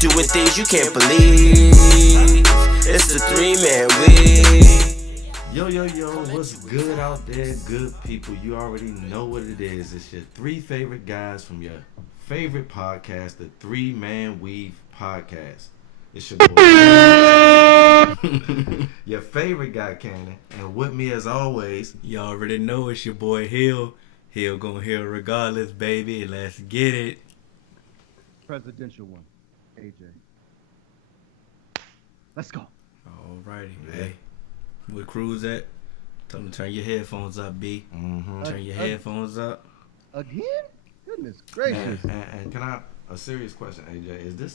doing things you can't believe. It's the 3-man week. Yo, what's good out there, good people? You already know what it is. It's your three favorite guys from your favorite podcast, the 3-Man Weave Podcast. It's your boy, your favorite guy, Cannon, and with me as always, You already know it's your boy Hill. Hill gonna heal regardless, baby. Let's get it. Presidential one, AJ. Let's go. Alrighty, Yeah. hey. Where Cruz at? Tell him to turn your headphones up, B. Turn your headphones up. Again? Goodness gracious. and can I a serious question, AJ? Is this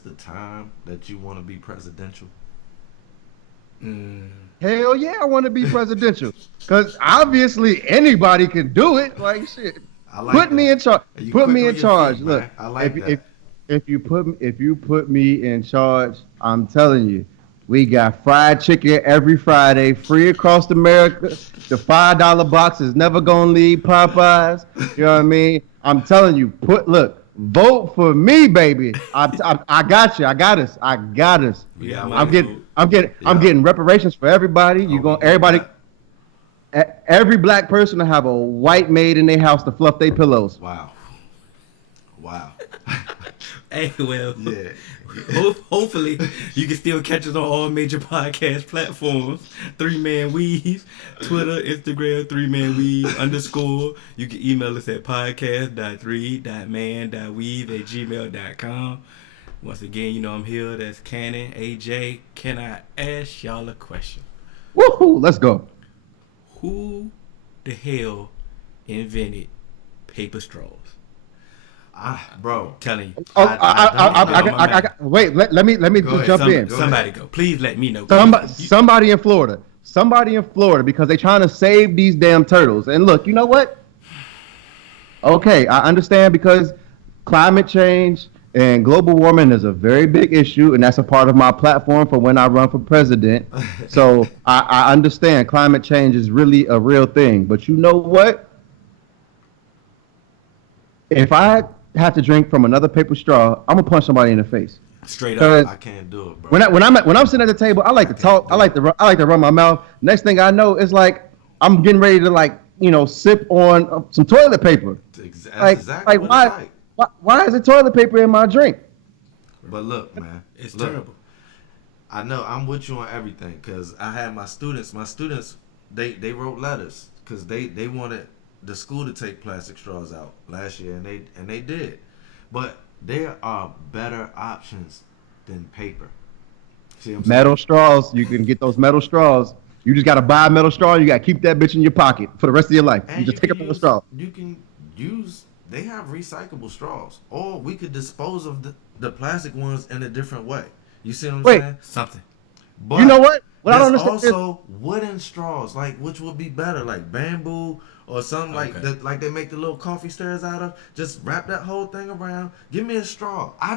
the time that you want to be presidential? Hell yeah, I want to be presidential. Because obviously anybody can do it. Like shit. I like Put me in charge. You Put quick me on in your charge. feet, Look, man. I like that. if you put me in charge, I'm telling you, we got fried chicken every Friday, free across America. The $5 box is never gonna leave Popeyes. You know what I mean? I'm telling you, vote for me, baby. I got you. I got us. Yeah, I'm getting reparations for everybody. Every black person to have a white maid in their house to fluff their pillows. Wow. Hey, well, Yeah. hopefully you can still catch us on all major podcast platforms. 3-Man Weave, Twitter, Instagram, 3-Man Weave _. You can email us at podcast.3.man.weave@gmail.com. Once again, you know I'm here. That's Cannon, AJ. Can I ask y'all a question? Woohoo! Let's go. Who the hell invented paper straws? Bro. Telling you. Wait. Let me Go just ahead, jump in. Somebody go. Please let me know. Somebody in Florida. Because they're trying to save these damn turtles. And look, you know what? Okay, I understand because climate change and global warming is a very big issue, and that's a part of my platform for when I run for president. So I understand climate change is really a real thing. But you know what? If I have to drink from another paper straw, I'm gonna punch somebody in the face. Straight up. I can't do it, bro. When I'm sitting at the table, I like to talk. I like to run my mouth. Next thing I know, it's like I'm getting ready to sip on some toilet paper. That's Like exactly what why? it's like. Why is it toilet paper in my drink? But look, man. It's look, terrible. I know I'm with you on everything because I had my students, they wrote letters because they wanted the school to take plastic straws out last year, and they did. But there are better options than paper. See what I'm Metal straws. You can get those metal straws. You just gotta buy a metal straw. And you gotta keep that bitch in your pocket for the rest of your life. And You just take up a straw. You can use. They have recyclable straws, or we could dispose of the plastic ones in a different way. You see what I'm saying? Something. But You know what? What I don't there's understand also wooden straws, like which would be better, like bamboo or something Okay. like they make the little coffee stirrers out of. Just wrap that whole thing around. Give me a straw. I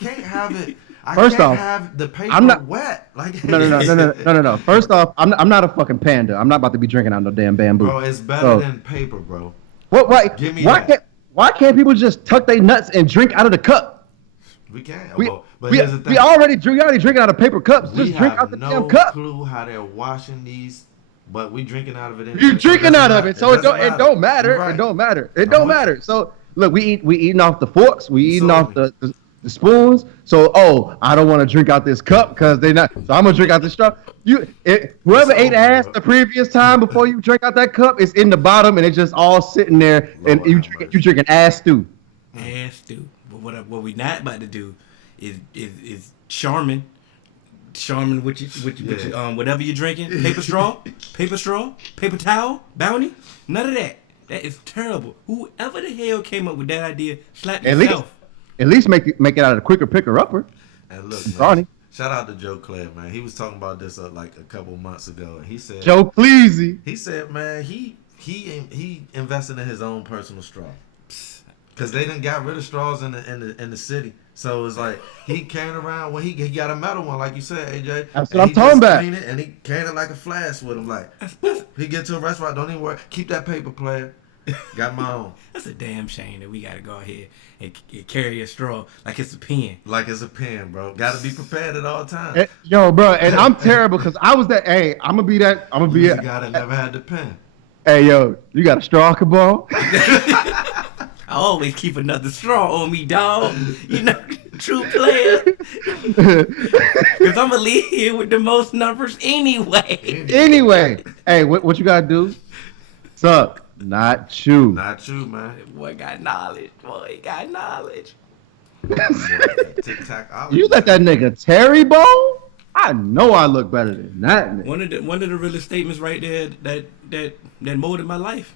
can't have it. I First can't off, have the paper I'm not- wet. Like No. First off, I'm not a fucking panda. I'm not about to be drinking out no damn bamboo. Bro, it's better So- than paper, bro. Give me Why that. can't people just tuck their nuts and drink out of the cup? We can. We but here's the thing. we already drinking out of paper cups. We Just drink have out the no damn cup. clue how they're washing these, but we drinking out of it. You drinking out of it, so it doesn't don't matter. Right. It don't matter. It I'm don't with matter. So look, we eating off the forks. We eating So- off the spoons. So I don't want to drink out this cup because they not. So I'm gonna drink out the straw. Whoever It's ate over, ass bro. the previous time before you drink out that cup, it's in the bottom and it's just all sitting there, and Lord you have mercy. drinking ass stew. Ass do. But what we not about to do is Charmin with your, whatever you're drinking, paper straw, paper towel, Bounty, none of that. That is terrible. Whoever the hell came up with that idea, slap yourself. At least make it out of the quicker picker upper. And look, Ronnie. man, shout out to Joe Claire, man. He was talking about this like a couple months ago, and he said, Joe Cleasy. he said, man, he invested in his own personal straw, cause they done got rid of straws in the city. So it's like he carrying around. Well, he got a metal one, like you said, AJ. That's and what I'm he talking just about. clean it, and he carrying it like a flask with him. Like he get to a restaurant, don't even worry. Keep that paper, player. Got my own. That's a damn shame that we gotta go out here and carry a straw like it's a pen. Like it's a pen, bro. Got to be prepared at all times. Yo, bro, and I'm terrible because I was that. Hey, I'm gonna be that. I'm gonna be You it. got to never had the pen. Hey, yo, you got a straw, Cabal? I always keep another straw on me, dog. You know, true player. Because I'm going to leave here with the most numbers anyway. Anyway, hey, what you gotta do? Suck, not chew. Not you, man. Boy got knowledge. Boy got knowledge. TikTok. You let that nigga Terry Bone? I know I look better than that nigga. One of the realest statements right there that molded my life.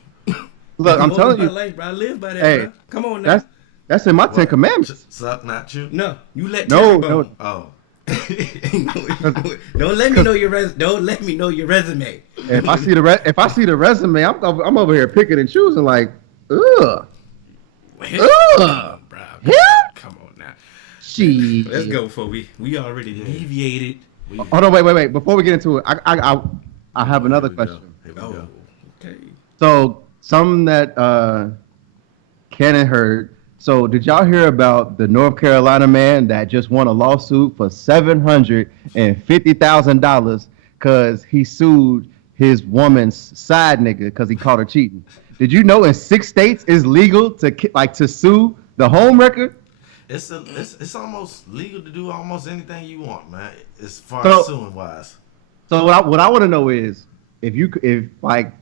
Look, I'm telling you. Life, bro. I live by that, Hey, bro. Come on now. that's in my 10 Commandments. Suck, not you. No, you let No, Terry Bone. Oh. Don't let me know your Don't let me know your resume. If I see the resume, I'm over here picking and choosing like, ugh. Ugh. Bro, Yeah? come on now. Shit. Let's go before we already deviated. Hold on, wait. Before we get into it, I have another question. Here we Oh, go. okay. So something that Cannon heard. So did y'all hear about the North Carolina man that just won a lawsuit for $750,000 because he sued his woman's side nigga because he caught her cheating? Did you know in 6 states it's legal to sue the home record? It's almost legal to do almost anything you want, man. As far So- as suing wise. So what I want to know is if I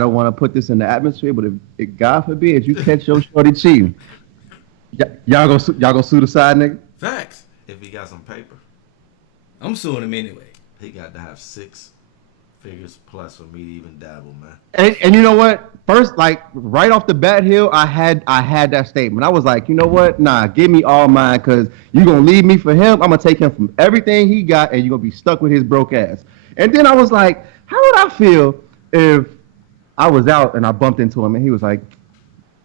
don't want to put this in the atmosphere, but if God forbid if you catch your shorty cheating, y'all go sue the side nigga? Facts. If he got some paper, I'm suing him anyway. he got to have 6 figures plus for me to even dabble, man. And you know what? First, like right off the bat, Hill, I had that statement. I was like, you know what? Nah, give me all mine because you gonna leave me for him. I'm gonna take him from everything he got, and you gonna be stuck with his broke ass. And then I was like, how would I feel if I was out and I bumped into him and he was like,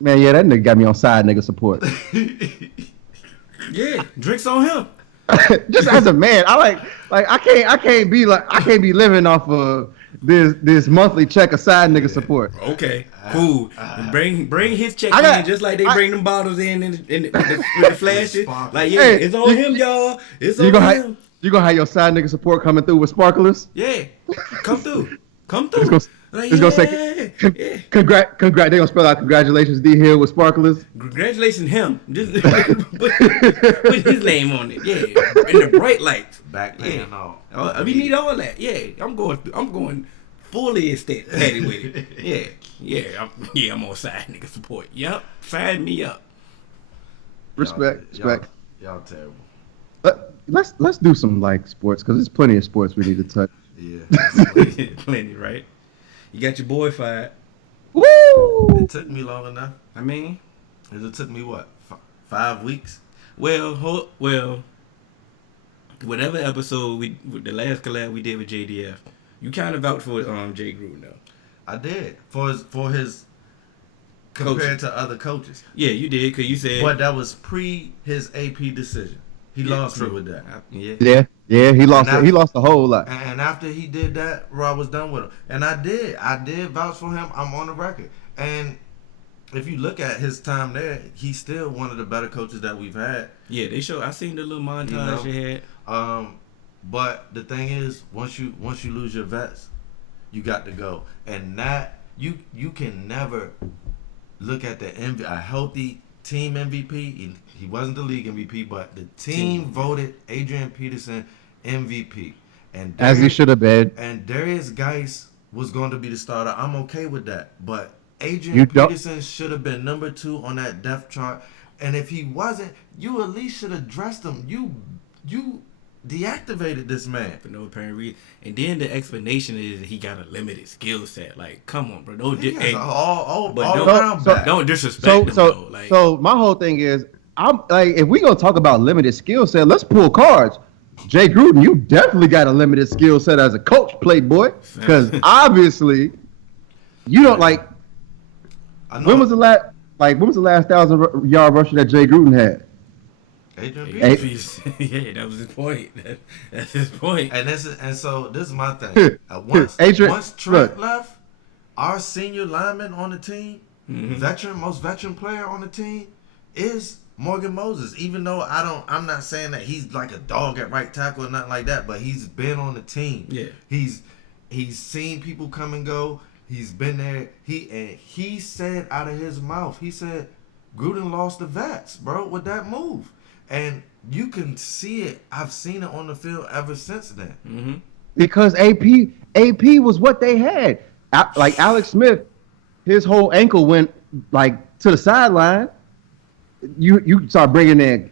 man, yeah, that nigga got me on side nigga support. Yeah, drinks on him. Just as a man, I can't be living off of this monthly check of side nigga support. Okay, cool. Bring his check I got- in just like they I- bring them bottles in with the flashes. Like yeah, Hey, it's on him, y'all. It's You on gonna him. you gonna have your side nigga support coming through with sparklers? Yeah, come through. It's gonna say, congrat. They gonna spell out congratulations, D Hill with sparklers. Congratulations, him. Just put his name on it. Yeah, in the bright lights. Back pay and all. We need all that. Yeah, I'm going fully estate petty with it. Yeah, I'm on side nigga support. Yup, sign me up. Respect. Y'all terrible. Let's do some like sports because there's plenty of sports we need to touch. Yeah. Plenty, right? You got your boy fired. Woo! It took me long enough. I mean, It took me what? 5 weeks? well, whatever episode the last collab we did with JDF, you kind of vouched for Jay Gruden though. I did. For his compared to other coaches. Yeah, you did because you said. But that was pre his AP decision. He lost me true. with that. Yeah. Yeah. He lost. And He lost a whole lot. And after he did that, I was done with him. And I did vouch for him. I'm on the record. And if you look at his time there, he's still one of the better coaches that we've had. Yeah, they show. I seen the little montage you had. But the thing is, once you lose your vets, you got to go. And that you can never look at a healthy team MVP. He wasn't the league MVP, but the team voted Adrian Peterson MVP. And As he should have been. And Darius Geis was going to be the starter. I'm okay with that. But Adrian You don't- Peterson should have been number 2 on that depth chart. And if he wasn't, you at least should have dressed him. You deactivated this man. For no apparent reason. And then the explanation is that he got a limited skill set. Like, come on, bro. Don't He has hey, all but don't- around back. don't disrespect him though. Like, So my whole thing is, I'm like, if we gonna talk about limited skill set, let's pull cards. Jay Gruden, you definitely got a limited skill set as a coach, playboy, because obviously you don't like. I know. When was the last 1,000-yard rusher that Jay Gruden had? Adrian yeah, Peterson. that was his point. That's his point. And so this is my thing. Once Adrian, once Trent look. left, our senior lineman on the team most veteran player on the team is Morgan Moses. Even though I'm not saying that he's like a dog at right tackle or nothing like that, but he's been on the team. Yeah. He's seen people come and go. He's been there. He said out of his mouth, he said, Gruden lost the vets, bro, with that move. And you can see it. I've seen it on the field ever since then. Mm-hmm. Because AP was what they had. Like Alex Smith, his whole ankle went like to the sideline. You start bringing in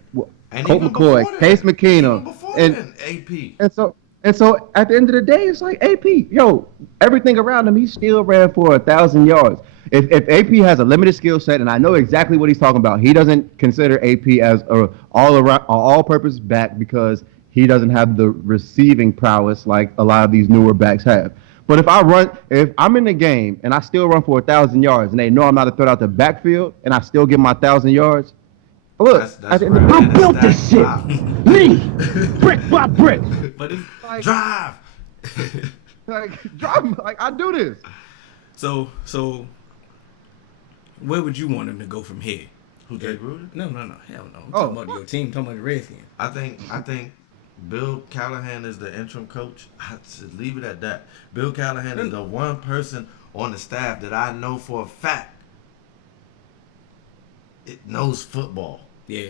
Colt McCoy, Case McKeenum, and AP. And so at the end of the day, it's like AP, yo, everything around him, he still ran for 1,000 yards. If AP has a limited skill set, and I know exactly what he's talking about, he doesn't consider AP as a all-purpose back because he doesn't have the receiving prowess like a lot of these newer backs have. But if I'm in the game and I still run for 1,000 yards, and they know I'm not a threat out the backfield, and I still get my 1,000 yards, look, I built this shit. Me, brick by brick. But it's Like, Drive. drive. Like I do this. so where would you want him to go from here? Who, Jay Gruden? No, hell no. I'm talking about your team. I'm talking about the Redskins. I think Bill Callahan is the interim coach. I should leave it at that. Bill Callahan is the one person on the staff that I know for a fact it knows football. Yeah,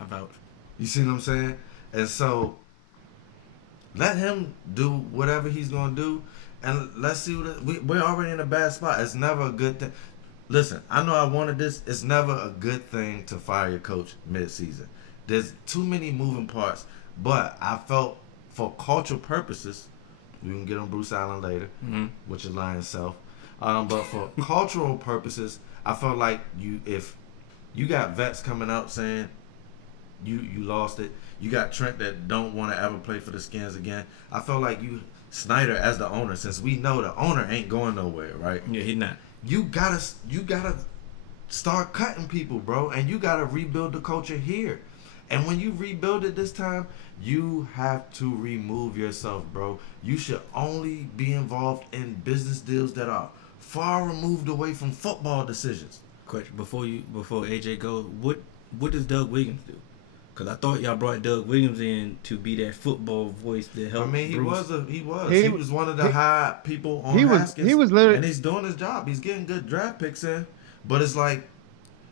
I vouch. You see what I'm saying? And so let him do whatever he's gonna do, and let's see we're already in a bad spot. It's never a good thing. Listen, I know I wanted this. It's never a good thing to fire your coach mid-season. There's too many moving parts. But I felt for cultural purposes, we can get on Bruce Allen later, which is lying self. But for cultural purposes, I felt like if you got vets coming out saying you lost it, you got Trent that don't want to ever play for the Skins again. I felt like Snyder as the owner, since we know the owner ain't going nowhere, right? Yeah, he's not. You gotta start cutting people, bro, and you gotta rebuild the culture here. And when you rebuild it this time, you have to remove yourself, bro. You should only be involved in business deals that are far removed away from football decisions. Question before AJ goes, what does Doug Williams do? Because I thought y'all brought Doug Williams in to be that football voice to help. I mean, he Bruce. He was one of the high people on Haskins. He was literally, and he's doing his job. He's getting good draft picks in, but it's like,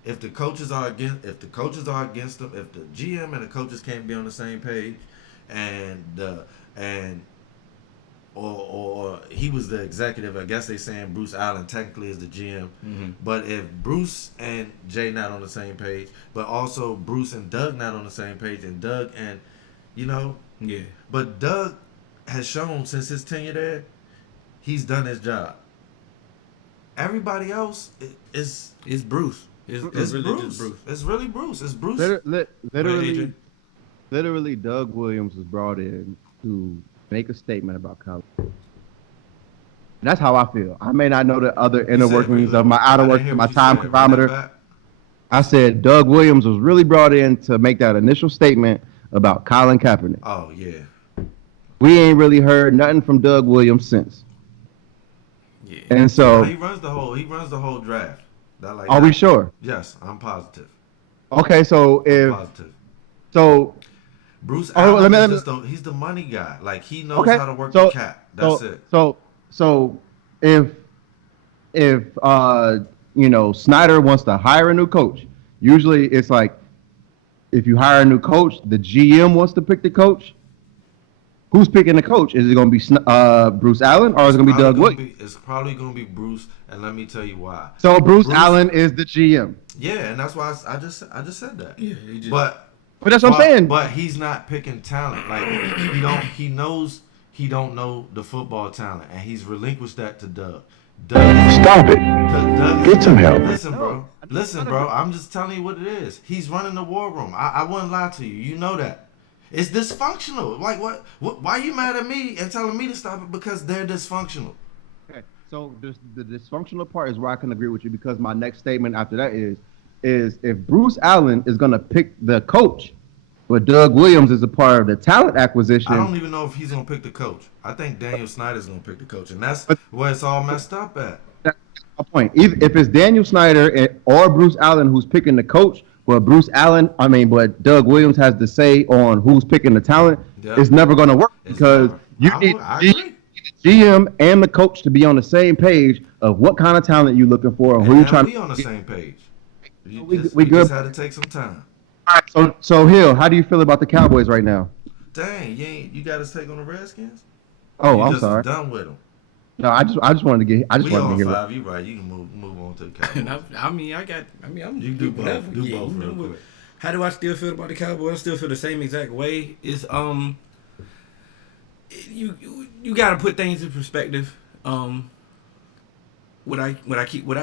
if the coaches are against them, if the GM and the coaches can't be on the same page, or he was the executive, I guess they saying Bruce Allen technically is the GM. Mm-hmm. But if Bruce and Jay not on the same page, but also Bruce and Doug not on the same page, and Doug and Yeah. But Doug has shown since his tenure there, he's done his job. Everybody else is Bruce. It's really Bruce. just Bruce. It's really Bruce. It's Bruce. Literally, Doug Williams was brought in to make a statement about college. And that's how I feel. I may not know the other inner workings of my outer workings, my time chronometer. I said Doug Williams was really brought in to make that initial statement about Colin Kaepernick. Oh yeah. We ain't really heard nothing from Doug Williams since. Yeah. And so he runs the whole draft. Are we sure? Yes, I'm positive. Okay, so Bruce Allen he's the money guy. Like, he knows how to work the cap. That's it. So if Snyder wants to hire a new coach, usually it's like, if you hire a new coach, the GM wants to pick the coach. Who's picking the coach? Is it going to be Bruce Allen, or is it going to be Doug Williams? It's probably going to be Bruce, and let me tell you why. So Bruce Allen is the GM. Yeah, and that's why I just said that. Yeah, but that's what I'm saying. But he's not picking talent. Like, he knows he don't know the football talent, and he's relinquished that to Doug. Stop it. Get some help. Listen, bro. I'm just telling you what it is. He's running the war room. I wouldn't lie to you. You know that. It's dysfunctional. Like, what? Why are you mad at me and telling me to stop it? Because they're dysfunctional. Okay, so the dysfunctional part is where I can agree with you, because my next statement after that is if Bruce Allen is going to pick the coach, but Doug Williams is a part of the talent acquisition. I don't even know if he's going to pick the coach. I think Daniel Snyder's going to pick the coach, and that's where it's all messed up at. my point. If it's Daniel Snyder or Bruce Allen who's picking the coach, but but Doug Williams has the say on who's picking the talent, Yeah. it's never going to work It's because never. you I need agree. the GM and the coach to be on the same page of what kind of talent you're looking for and who And you're now trying we to on the get. same page. We You good. just had to take some time. All right, so Hill, how do you feel about the Cowboys right now? Dang, you got us take on the Redskins? Oh, you I'm just sorry. done with them. No, I just wanted to We wanted to on hear. 5. You right. You can move on to the Cowboys. I'm You do both. whatever. Do Yeah, both you know real what- quick. How do I still feel about the Cowboys? I still feel the same exact way. It's you got to put things in perspective. What I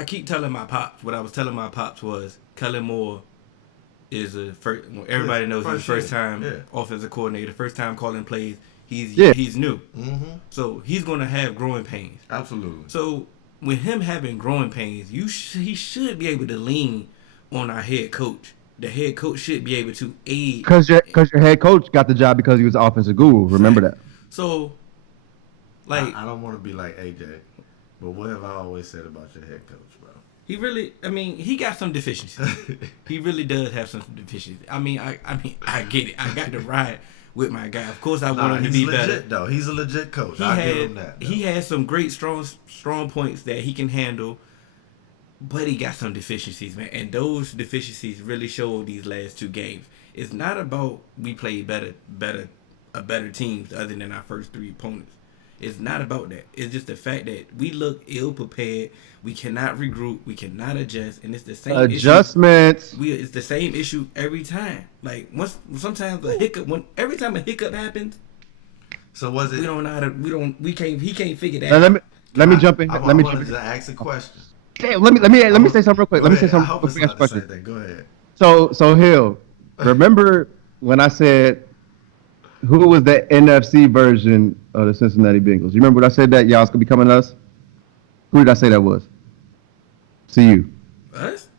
keep telling my pops, what I was telling my pops was Kellen Moore is a first. Everybody knows he's a first time offensive coordinator, first time calling plays. He's new, so he's gonna have growing pains. Absolutely. So with him having growing pains, he should be able to lean on our head coach. The head coach should be able to aid. Because your head coach got the job because he was the offensive guru. Remember that. So, like, I don't want to be like AJ, but what have I always said about your head coach, bro? he got some deficiencies. He really does have some deficiencies. I get it. I got to ride with my guy. Of course, I want him to be legit, better. though. He's a legit coach. I give him that. Though. He has some great strong points that he can handle, but he got some deficiencies, man. And those deficiencies really show these last 2 games. It's not about we played better teams other than our first 3 opponents. It's not about that. It's just the fact that we look ill prepared. We cannot regroup. We cannot adjust, and it's the same adjustments. It's the same issue every time. Like sometimes every time a hiccup happens. So was it? We don't know how to. We can't. He can't figure that. Now, out. let me jump in. I Let me wanted jump in. to ask a question. Damn, let me say something real quick. Let me say I something. hope it's Quick not the question. same thing. Go ahead. So Hill, remember when I said who was the NFC version of the Cincinnati Bengals? You remember when I said that y'all's gonna be coming to us? Who did I say that was? To you. Us?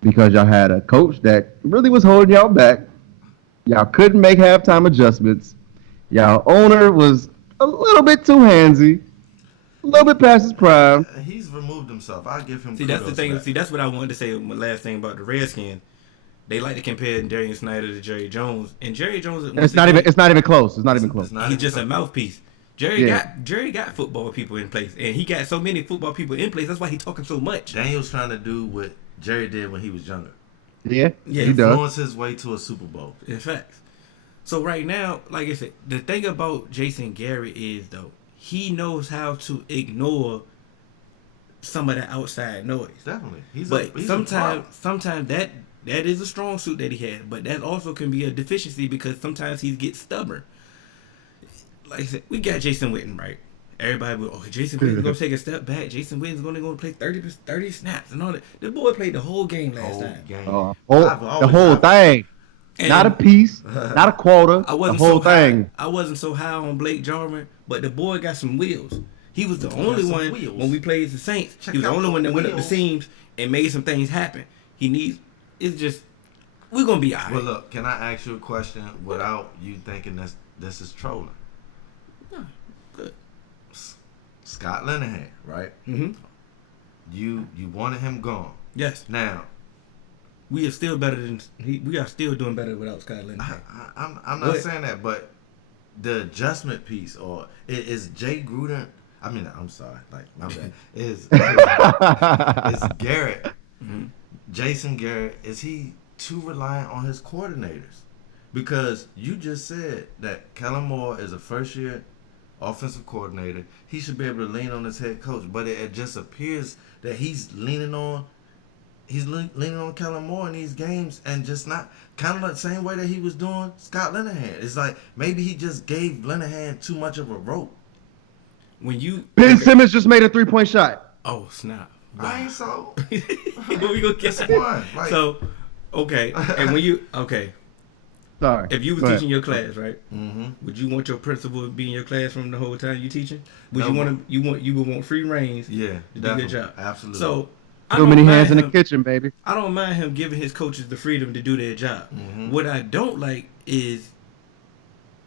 Because y'all had a coach that really was holding y'all back. Y'all couldn't make halftime adjustments. Y'all owner was a little bit too handsy, a little bit past his prime. He's removed himself. I give him. See, that's the kudos thing. for that. See, that's what I wanted to say. My last thing about the Redskins, they like to compare Darian Snyder to Jerry Jones, and Jerry Jones. It's not even close. It's not even close. It's not He's even just a close. mouthpiece. Jerry got football people in place, and he got so many football people in place. That's why he's talking so much. Daniel's trying to do what Jerry did when he was younger. Yeah, Yeah, he does. Influence his way to a Super Bowl. In fact, so right now, like I said, the thing about Jason Garrett is though he knows how to ignore some of the outside noise. Definitely. He's Sometimes that is a strong suit that he has, but that also can be a deficiency because sometimes he gets stubborn. Like I said, we got Jason Witten, right? Everybody will, Jason Witten's going to take a step back. Jason Witten's going to play 30 snaps and all that. The boy played the whole game last time. The whole thing. And Not a piece, not a quarter, the whole thing. I wasn't so high on Blake Jarman, but the boy got some wheels. He was the only one when we played the Saints. He was the only one that went up the seams and made some things happen. We're going to be all right. Well, look, can I ask you a question without you thinking this is trolling? No, good. Scott Linehan, right? Mm-hmm. You wanted him gone. Yes. Now, We are still better than we are still doing better without Scott Linehan. I'm not saying that, but the adjustment piece, or is Jay Gruden? I mean, I'm sorry, like my bad. Is Garrett, Jason Garrett? Is he too reliant on his coordinators? Because you just said that Kellen Moore is a first-year offensive coordinator. He should be able to lean on his head coach, but it just appears that he's leaning on Kellen Moore in these games, and just not kind of the same way that he was doing Scott Linehan. It's like maybe he just gave Linehan too much of a rope. Ben Simmons just made a 3-point shot. Oh snap! I ain't so. We gonna get That's one. Like, so okay, and Sorry. if you was Go teaching your class, right? mm-hmm. Would you want your principal to be in your classroom the whole time you teaching? Would No. you would want free reigns? Yeah, to do a good job. Absolutely. So I Too don't many mind hands in the him- kitchen, baby. I don't mind him giving his coaches the freedom to do their job. Mhm. What I don't like is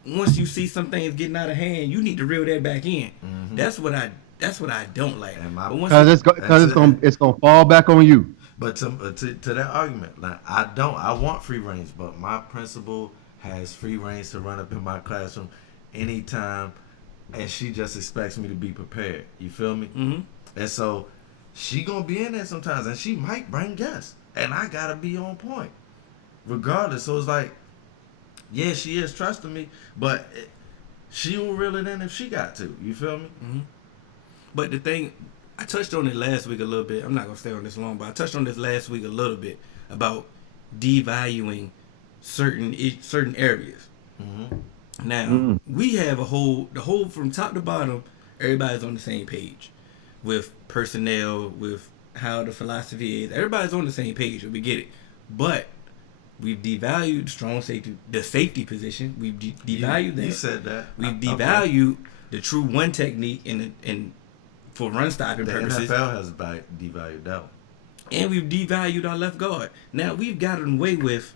once you see some things getting out of hand, you need to reel that back in. Mhm. That's what That's what I don't like. But once Because it's gonna fall back on you. But to that argument, like I want free range, but my principal has free range to run up in my classroom anytime, and she just expects me to be prepared. You feel me? Mm-hmm. And so she gonna be in there sometimes, and she might bring guests, and I gotta be on point, regardless. So it's like, yeah, she is trusting me, but she will reel it in if she got to. You feel me? Mm-hmm. But the thing, I touched on it last week a little bit. I'm not gonna stay on this long, but I touched on this last week a little bit about devaluing certain areas. Mm-hmm. Now we have the whole from top to bottom. Everybody's on the same page with personnel, with how the philosophy is. Everybody's on the same page. We get it, but we've devalued the safety position. We've devalued that. You said that. We've devalued the true one technique and for run stopping purposes. The NFL has devalued that one. And we've devalued our left guard. Now we've gotten away with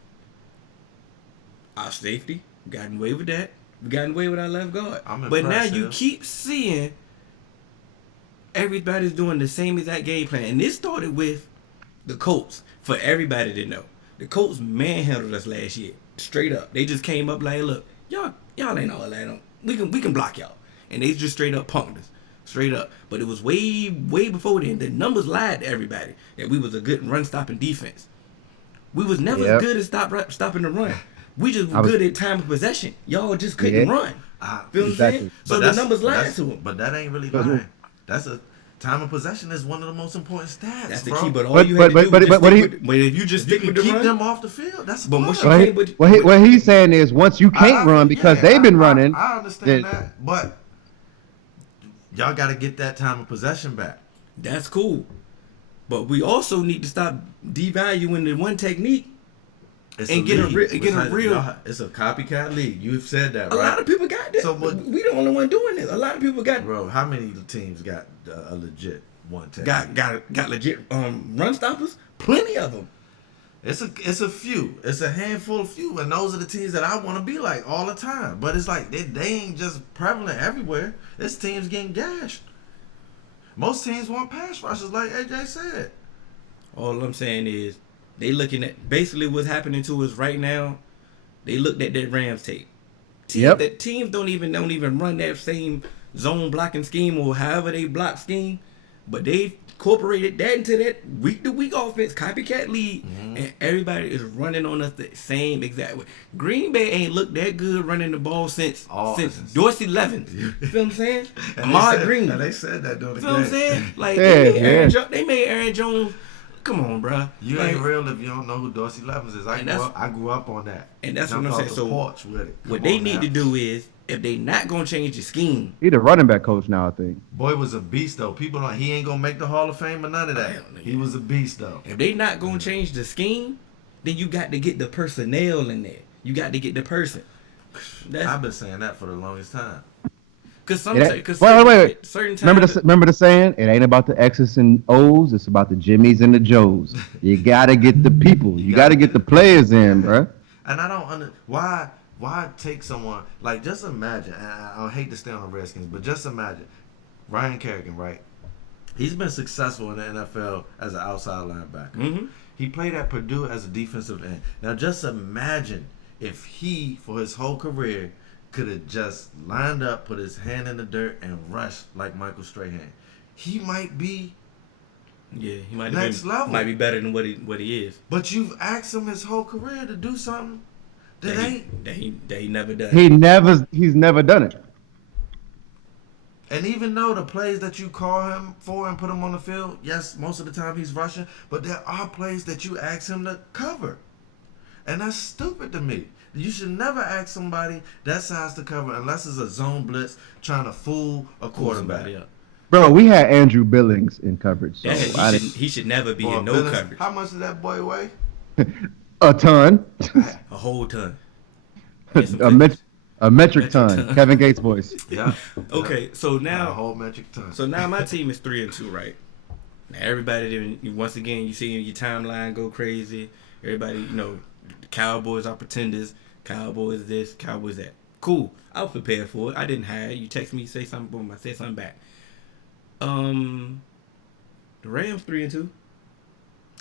our safety. We've gotten away with that. We've gotten away with our left guard. But now you keep seeing everybody's doing the same exact game plan. And this started with the Colts. For everybody to know, the Colts manhandled us last year. Straight up. They just came up like, look, y'all ain't all that. We can block y'all. And they just straight up punked us. Straight up. But it was way before then. The numbers lied to everybody that we was a good run-stopping defense. We was never good at stopping the run. We just were good at time of possession. Y'all just couldn't run. Feel what I'm saying? So the numbers lied to them. But that ain't really lying. That's a time of possession is one of the most important stats. That's the bro. key. But all you had to do but if you just you stick can with the keep run, them off the field. That's what he's saying is once you can't run because they've been running. I understand that, but y'all got to get that time of possession back. That's cool. But we also need to stop devaluing the one technique and get a real. It's a copycat league. You've said that, right? A lot of people got that. So, we the only one doing this. A lot of people got. Bro, how many teams got a legit one technique? Got legit run stoppers. Plenty of them. It's a few. It's a handful of few, and those are the teams that I want to be like all the time. But it's like they ain't just prevalent everywhere. This team's getting gashed. Most teams want pass rushers, like AJ said. All I'm saying is they looking at basically what's happening to us right now. They looked at that Rams tape. Teams don't even run that same zone blocking scheme or however they block scheme, but they've incorporated that into that week-to-week offense, copycat league, and everybody is running on us the same exact way. Green Bay ain't looked that good running the ball since Dorsey Levens. You feel what I'm saying? Ahmad Green. And they said that during the game. Feel what I'm saying? Like they made Aaron Jones. Come on, bro. You ain't real if you don't know who Dorsey Levens is. I grew up on that. And that's what I'm saying. So what they need to do is, if they not gonna change the scheme, he the running back coach now, I think. Boy was a beast though. People don't. He ain't gonna make the Hall of Fame or none of that. He was a beast though. If they not gonna change the scheme, then you got to get the personnel in there. You got to get the person. I've been saying that for the longest time. Wait. Certain times. Remember the saying? It ain't about the X's and O's. It's about the Jimmys and the Joes. You gotta get the people. You gotta get the players in, bro. And I don't why take someone like, just imagine. And I hate to stay on the Redskins, but just imagine Ryan Kerrigan, right? He's been successful in the NFL as an outside linebacker. Mm-hmm. He played at Purdue as a defensive end. Now just imagine if he, for his whole career, could have just lined up, put his hand in the dirt, and rushed like Michael Strahan. He might be he might next level. Might be better than what he is. But you've asked him his whole career to do something that he never done. He's never done it. And even though the plays that you call him for and put him on the field, yes, most of the time he's rushing, but there are plays that you ask him to cover. And that's stupid to me. You should never ask somebody that size to cover unless it's a zone blitz trying to fool a quarterback. Bro, we had Andrew Billings in coverage. So he should never be in no coverage. How much did that boy weigh? A ton. A whole ton. A metric ton. Kevin Gates' voice. Yeah. Okay, so now a whole metric ton. So now my team is 3-2, right? Now everybody, once again, you see your timeline go crazy. Everybody, the Cowboys are pretenders. Cowboys this, Cowboys that. Cool. I was prepared for it. I didn't hide. You text me, say something, boom, I said something back. The Rams 3-2.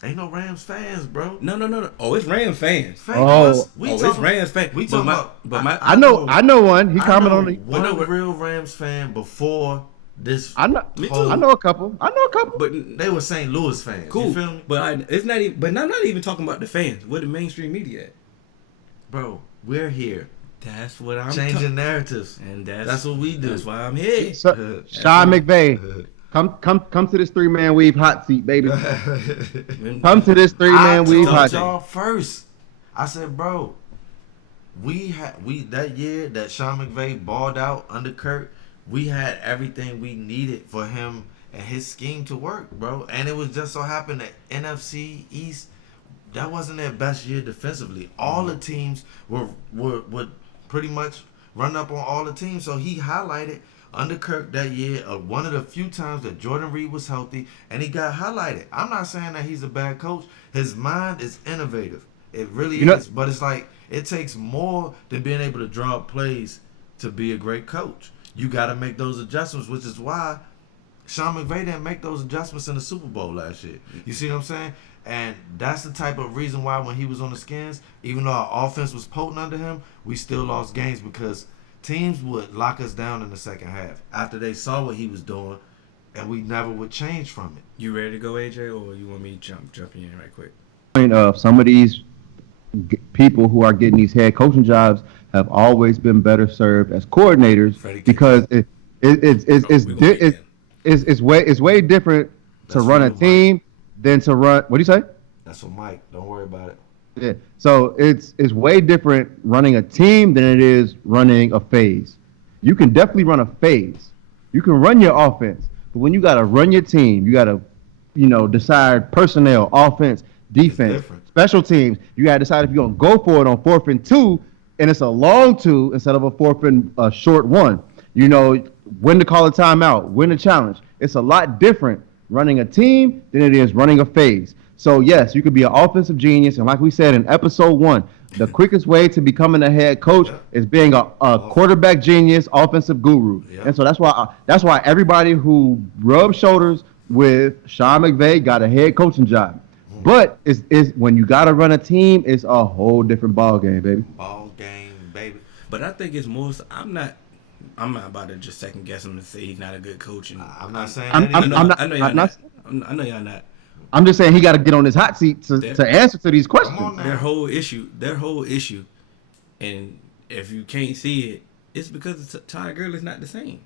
Ain't no Rams fans, bro. No. Oh, it's Rams fans. It's Rams fans. We talking about. I know one. He commented on the. One real Rams fan before this. I know a couple. But they were St. Louis fans. cool. You feel me? But it's not even. But I'm not even talking about the fans. Where the mainstream media at? Bro, we're here. That's what I'm changing narratives, and that's what we do. That's why I'm here. So, Sean McVay. Come to this 3-man weave hot seat, baby. Come to this 3-man weave hot seat. Y'all first. I said, bro, we that year that Sean McVay balled out under Kirk, we had everything we needed for him and his scheme to work, bro. And it was just so happened that NFC East, that wasn't their best year defensively. All the teams would pretty much run up on all the teams. So he highlighted under Kirk that year, one of the few times that Jordan Reed was healthy, and he got highlighted. I'm not saying that he's a bad coach. His mind is innovative. It really is. But it's like, it takes more than being able to draw up plays to be a great coach. You got to make those adjustments, which is why Sean McVay didn't make those adjustments in the Super Bowl last year. You see what I'm saying? And that's the type of reason why when he was on the Skins, even though our offense was potent under him, we still lost games because teams would lock us down in the second half after they saw what he was doing, and we never would change from it. You ready to go, AJ, or you want me to jump in right quick? Point of some of these people who are getting these head coaching jobs have always been better served as coordinators because it's way different to run a team than to run. What do you say? That's what Mike. Don't worry about it. Yeah. So it's way different running a team than it is running a phase. You can definitely run a phase. You can run your offense, but when you got to run your team, you got to, decide personnel, offense, defense, special teams. You got to decide if you're gonna go for it on 4th and 2, and it's a long 2 instead of a 4th and short 1. When to call a timeout, when to challenge. It's a lot different running a team than it is running a phase. So, yes, you could be an offensive genius. And like we said in episode 1, the quickest way to becoming a head coach is being a quarterback genius, offensive guru. And so that's why everybody who rubs shoulders with Sean McVay got a head coaching job. But it's when you got to run a team, it's a whole different ball game, baby. Ball game, baby. But I think it's more. I'm not about to just second guess him and say he's not a good coach. And I'm not saying I know y'all not. I'm just saying he got to get on his hot seat to answer to these questions. Their whole issue, and if you can't see it, it's because Todd Gurley's not the same.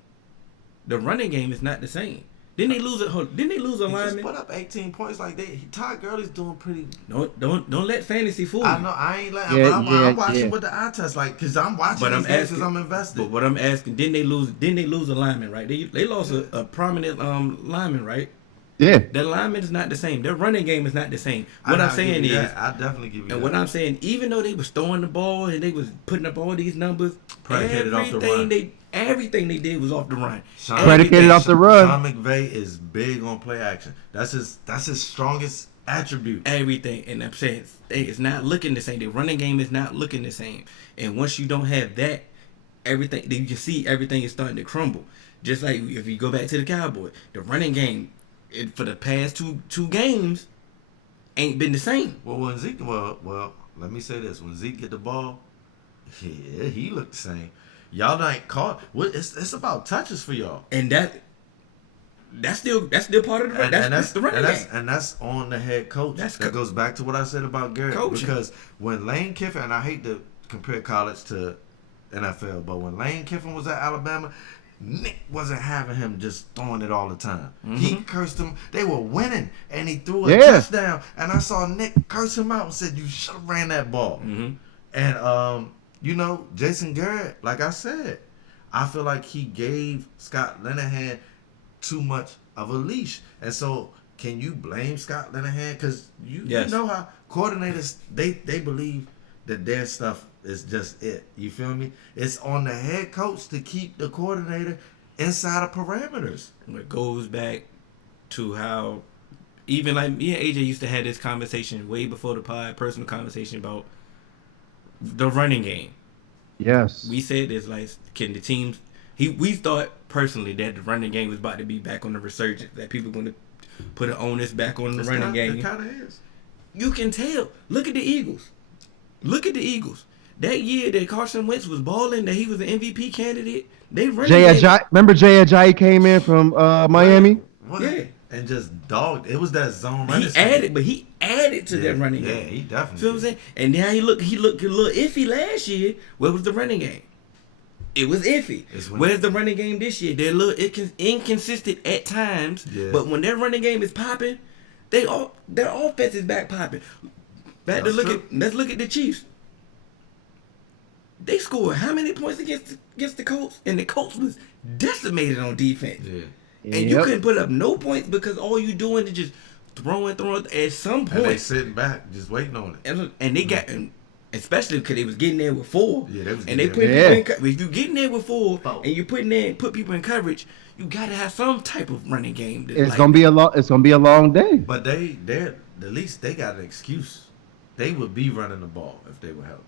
The running game is not the same. Didn't they lose a lineman? Just put up 18 points like that. Todd Gurley's doing pretty. Don't let fantasy fool you. I know I ain't letting. I'm watching with the eye test, because I'm watching these games because I'm invested. But what I'm asking, didn't they lose a lineman, right? They lost a prominent lineman, right? Yeah. Their lineman is not the same. Their running game is not the same. What I'm saying is, I definitely give you that. And what I'm saying, even though they was throwing the ball and they was putting up all these numbers, predicated off the run. Everything they did was off the run. Predicated off the run. Sean McVay is big on play action. That's his strongest attribute. Everything, and I'm saying it's not looking the same. The running game is not looking the same. And once you don't have that, everything you can see everything is starting to crumble. Just like if you go back to the Cowboys, the running game for the past two games ain't been the same. Well, when Zeke, well, let me say this: when Zeke get the ball, he looked the same. Y'all ain't caught. It's about touches for y'all, and that's still part of the run. That's the running game, and that's on the head coach. That goes back to what I said about Garrett. Coaching. Because when Lane Kiffin, and I hate to compare college to NFL, but when Lane Kiffin was at Alabama, Nick wasn't having him just throwing it all the time. Mm-hmm. He cursed him. They were winning, and he threw a touchdown. And I saw Nick curse him out and said, "You should have ran that ball." Mm-hmm. And Jason Garrett, like I said, I feel like he gave Scott Linehan too much of a leash. And so, can you blame Scott Linehan? Because you know how coordinators they believe that their stuff is just it. You feel me? It's on the head coach to keep the coordinator inside of parameters. It goes back to how even like me and AJ used to have this conversation way before the pod, personal conversation about the running game. Yes. We said this, like, can the teams We thought personally that the running game was about to be back on the resurgence. That people going to put an onus back on the running game. It kind of is. You can tell. Look at the Eagles. That year that Carson Wentz was balling, that he was an MVP candidate. They running Remember Jay Ajayi came in from Miami? What? Yeah. And just dogged. It was that zone running. He added to that running game. Yeah, he definitely. Feel what I'm saying? And now he looked a little iffy last year. Where was the running game? It was iffy. Where's the running game this year? They're a little inconsistent at times. Yeah. But when their running game is popping, their offense is back popping. Let's look at the Chiefs. They scored how many points against the Colts? And the Colts was decimated on defense. Yeah. And you couldn't put up no points because all you doing is just throwing. At some point, and they sitting back, just waiting on it. And they got, especially because they was getting there with 4. Yeah, they was. And they put people in. If you getting there with 4 and you put people in coverage, you gotta have some type of running game. It's gonna be a long day. But they're at least they got an excuse. They would be running the ball if they were healthy.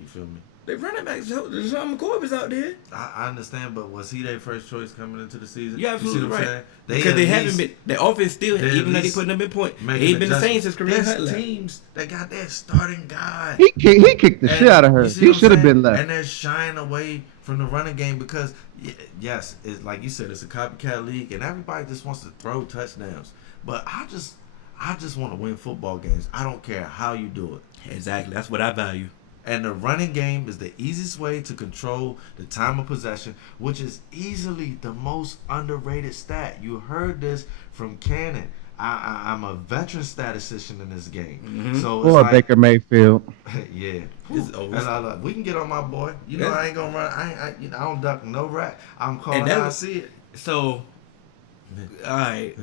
You feel me? They running backs. There's some McCoy out there. I understand, but was he their first choice coming into the season? Yeah, absolutely right. They because they haven't been. The offense still, even though they putting them in point, they ain't been the same since Kareem Hunt left. Teams that got that starting guy. He kicked the shit out of her. He should have been left. And they're shying away from the running game because, yes, it's like you said, it's a copycat league, and everybody just wants to throw touchdowns. But I just want to win football games. I don't care how you do it. Exactly. That's what I value. And the running game is the easiest way to control the time of possession, which is easily the most underrated stat. You heard this from Cannon. I'm a veteran statistician in this game. Mm-hmm. So or Baker Mayfield. Yeah. We can get on my boy. You know I ain't gonna run. I don't duck no rat. I'm calling how I see it. So, all right,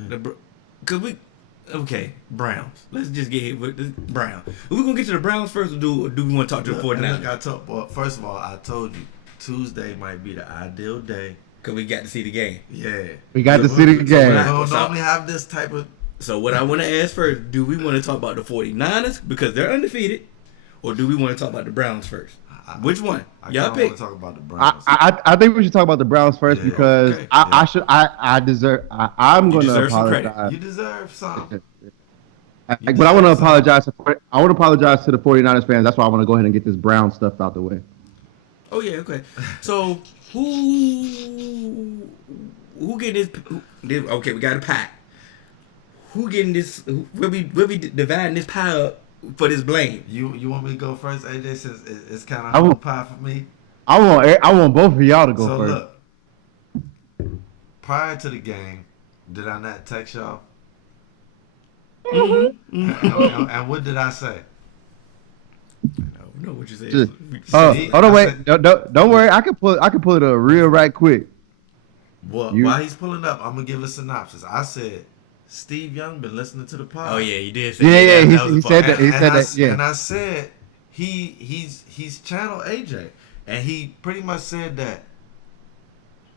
Browns. Let's just get hit with the Browns. Are we gonna get to the Browns first, or do we want to talk to the 49ers? First of all, I told you Tuesday might be the ideal day because we got to see the game. Yeah, we got to see the game. We don't normally have this type of. So what I want to ask first: do we want to talk about the 49ers because they're undefeated, or do we want to talk about the Browns first? Which one? Y'all pick. Want to talk about the Browns. I think we should talk about the Browns first because I'm going to apologize. You deserve some. But I want to apologize. I want to apologize to the 49ers fans. That's why I want to go ahead and get this Brown stuff out the way. Oh yeah, okay. So who getting this? Okay, we got a pie. Who getting this? We'll be dividing this pie up for this blame. You want me to go first, AJ? Since it's kind of humble pie for me. I want both of y'all to go first. So look, prior to the game, did I not text y'all? Mm-hmm. And what did I say? I know what you said. Hold on, wait. Don't worry. I can pull it up real right quick. Well, while he's pulling up, I'm gonna give a synopsis. I said Steve Young been listening to the pod. Oh yeah, you did say that. He said that. He said that. Yeah. And I said he's channel AJ, and he pretty much said that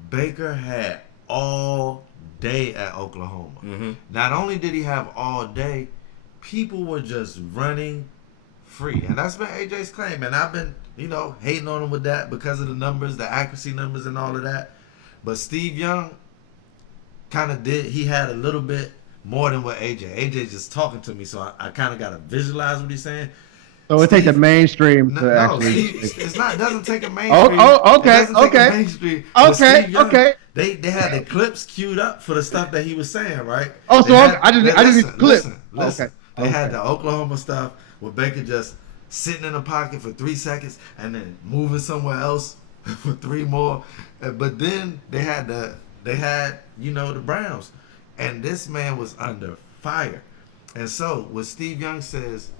Baker had all day at Oklahoma. Mm-hmm. Not only did he have all day, people were just running free, and that's been AJ's claim. And I've been, hating on him with that because of the numbers, the accuracy numbers, and all of that. But Steve Young kind of did. He had a little bit more than what AJ. AJ just talking to me, so I kind of got to visualize what he's saying. So it takes a mainstream to actually. It's not. It doesn't take a mainstream. Okay. They had the clips queued up for the stuff that he was saying, right? Oh, so I just need the clip. Listen. They had the Oklahoma stuff where Baker just sitting in the pocket for 3 seconds and then moving somewhere else for 3 more. But then they had the Browns, and this man was under fire. And so what Steve Young says,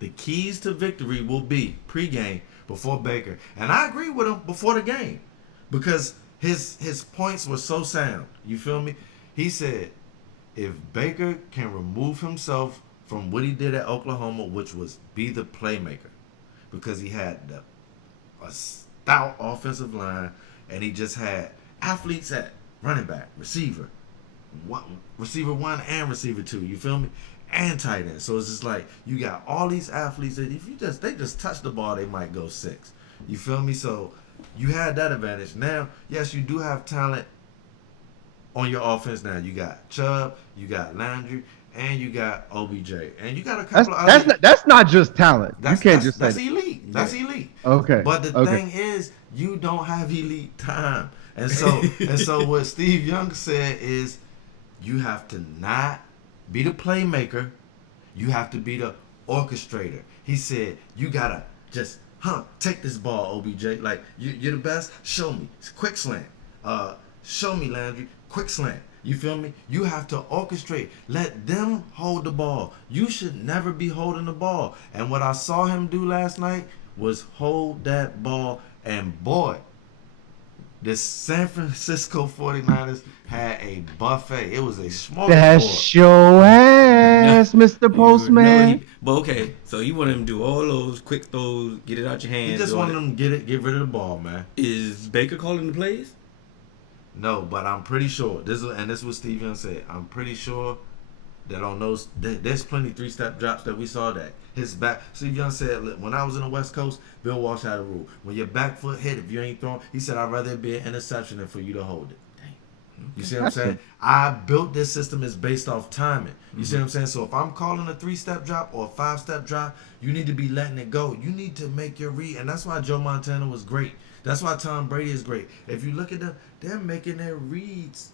the keys to victory will be pregame before Baker. And I agree with him before the game because his points were so sound. You feel me? He said if Baker can remove himself from what he did at Oklahoma, which was be the playmaker, because he had a stout offensive line and he just had athletes at running back, receiver 1 and receiver 2. You feel me? And tight end. So it's just like you got all these athletes that if they just touch the ball, they might go 6. You feel me? So you had that advantage. Now, yes, you do have talent on your offense now. You got Chubb, you got Landry, and you got OBJ. And you got a couple of other... That's not just talent. You can't just say that's elite. That's elite. Okay. But the thing is, you don't have elite time. And so what Steve Young said is you have to not be the playmaker. You have to be the orchestrator. He said you gotta just take this ball, OBJ. Like you're the best. Show me. Quick slant. Show me, Landry. Quick slant. You feel me? You have to orchestrate. Let them hold the ball. You should never be holding the ball. And what I saw him do last night was hold that ball. And boy, the San Francisco 49ers had a buffet. It was a smorgasbord. That's your ass, Mr. Postman. But okay, so you want him to do all those quick throws, get it out your hands. He just wanted them to get rid of the ball, man. Is Baker calling the plays? No, but I'm pretty sure this is what Steve Young said. I'm pretty sure that on those there's plenty 3-step drops that we saw that his back. Steve Young said, look, when I was in the West Coast, Bill Walsh had a rule: when your back foot hit, if you ain't throwing, he said, I'd rather it be an interception than for you to hold it. You see what I'm saying? I built this system is based off timing. You see what I'm saying? So if I'm calling a 3-step drop or a 5-step drop, you need to be letting it go. You need to make your read, and that's why Joe Montana was great. That's why Tom Brady is great. If you look at them, they're making their reads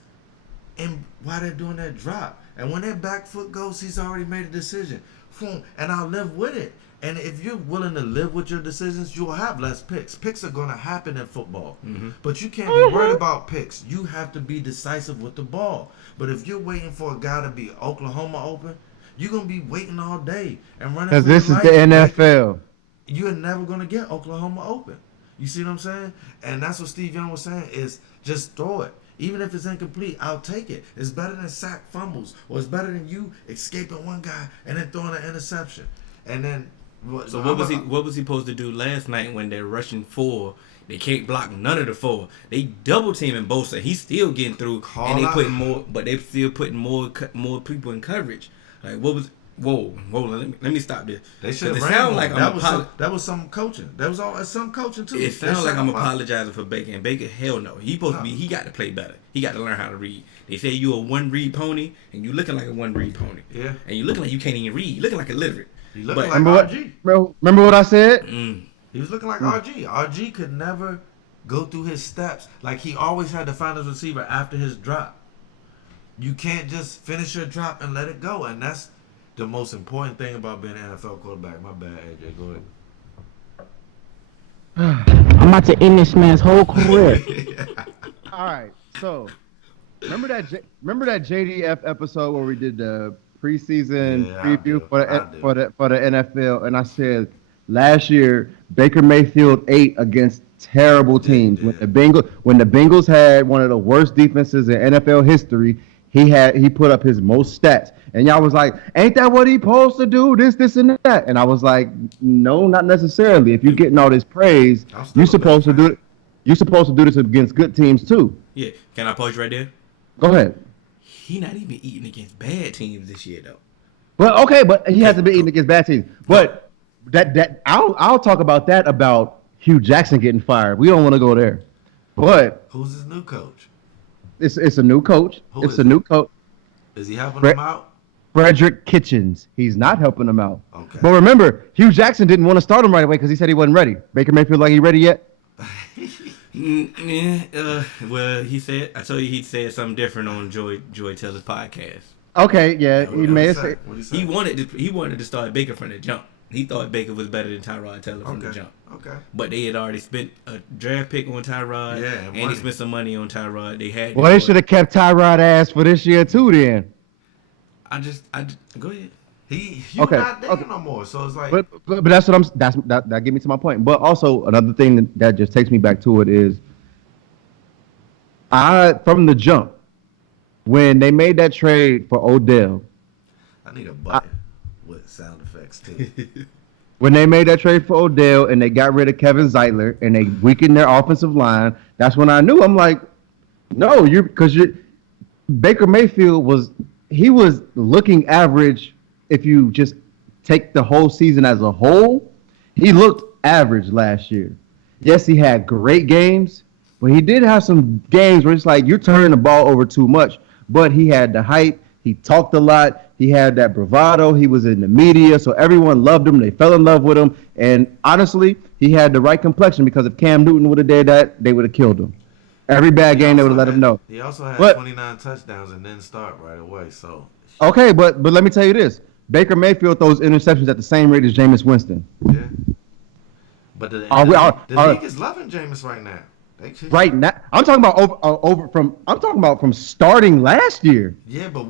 and while they're doing that drop. And when their back foot goes, he's already made a decision. And I'll live with it. And if you're willing to live with your decisions, you'll have less picks. Picks are going to happen in football. But you can't be worried about picks. You have to be decisive with the ball. But if you're waiting for a guy to be Oklahoma open, you're going to be waiting all day and running. Because this is the NFL. You're never going to get Oklahoma open. You see what I'm saying? And that's what Steve Young was saying is just throw it. Even if it's incomplete, I'll take it. It's better than sack fumbles. Or it's better than you escaping one guy and then throwing an interception. And then... So what was he supposed to do last night when they're rushing 4? They can't block none of the 4. They double teaming Bosa. He's still getting through, and they putting more, but they still putting more people in coverage. Like what was? Whoa! Let me stop this. They should have sound like that was some coaching. That was all some coaching too. It sounds like I'm apologizing for Baker. And Baker, hell no. He supposed to be. He got to play better. He got to learn how to read. They say you a one read pony, and you looking like a one read pony. Yeah. And you looking like you can't even read. You looking like illiterate. He looked like RG. Remember what I said? He was looking like RG. RG could never go through his steps. Like he always had to find his receiver after his drop. You can't just finish your drop and let it go. And that's the most important thing about being an NFL quarterback. My bad, AJ. Go ahead. I'm about to end this man's whole career. All right. So remember that JDF episode where we did the preseason preview for the NFL, and I said last year Baker Mayfield ate against terrible teams. When the Bengals had one of the worst defenses in NFL history, he put up his most stats, and y'all was like, "Ain't that what he supposed to do? This, and that." And I was like, "No, not necessarily. If you're getting all this praise, you're supposed to do it. You're supposed to do this against good teams too." Yeah. Can I pause you right there? Go ahead. He not even eating against bad teams this year though. Well, okay, but he hasn't been eating against bad teams. But that I'll talk about that about Hugh Jackson getting fired. We don't want to go there. But who's his new coach? It's a new coach. A new coach. Is he helping him out? Frederick Kitchens. He's not helping him out. Okay. But remember, Hugh Jackson didn't want to start him right away because he said he wasn't ready. Baker Mayfield like he ready yet? Well, I told you he said something different on Joy Taylor's podcast. Okay, yeah, he may have said. He wanted to start Baker from the jump. He thought Baker was better than Tyrod Taylor from the jump. Okay. But they had already spent a draft pick on Tyrod, and he spent some money on Tyrod. They should have kept Tyrod ass for this year too. Then. I just go ahead. He's not there no more. So it's like. But that's what that get me to my point. But also another thing that just takes me back to it is, from the jump, when they made that trade for Odell. I need a button with sound effects too. When they made that trade for Odell and they got rid of Kevin Zeitler and they weakened their offensive line, that's when I knew. I'm like, no, Baker Mayfield was looking average. If you just take the whole season as a whole, he looked average last year. Yes, he had great games, but he did have some games where it's like you're turning the ball over too much. But he had the hype. He talked a lot. He had that bravado. He was in the media, so everyone loved him. They fell in love with him. And honestly, he had the right complexion because if Cam Newton would have did that, they would have killed him. Every bad game, they would have let him know. He also had But 29 touchdowns and didn't start right away. So okay, but let me tell you this: Baker Mayfield throws interceptions at the same rate as Jameis Winston. yeah. But the league is loving Jameis right now. Right now, I'm talking about I'm talking about from starting last year. Yeah, but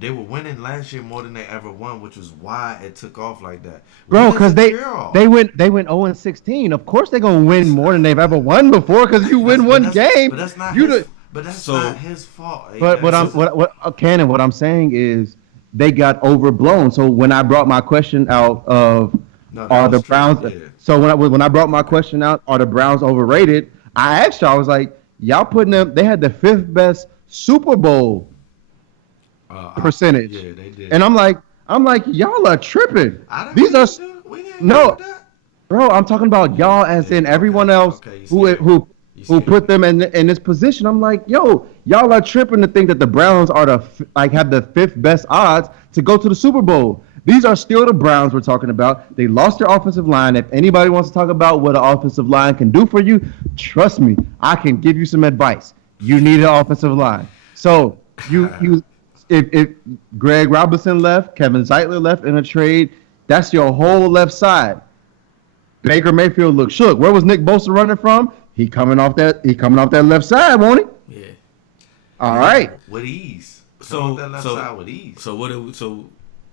they were winning last year more than they ever won, which was why it took off like that. Bro, because they went 0-16. Of course they're gonna win more than they've ever won before. Because you win one game, but that's not not his fault. But Cannon, what I'm saying is they got overblown. So when I brought my question out of are the Browns? Yeah. So when I brought my question out, are the Browns overrated? I asked y'all, I was like, y'all putting them, they had the 5th best Super Bowl percentage. Yeah, they did. And I'm like, y'all are tripping. Bro, I'm talking about y'all as in everyone else who put them in this position. I'm like, yo, y'all are tripping to think that the Browns are have the 5th best odds to go to the Super Bowl. These are still the Browns we're talking about. They lost their offensive line. If anybody wants to talk about what an offensive line can do for you, trust me, I can give you some advice. You need an offensive line. So if Greg Robinson left, Kevin Zeitler left in a trade, that's your whole left side. Baker Mayfield looked shook. Where was Nick Bosa running from? He coming off that left side, won't he? Yeah. All right. With ease. So that left side with ease.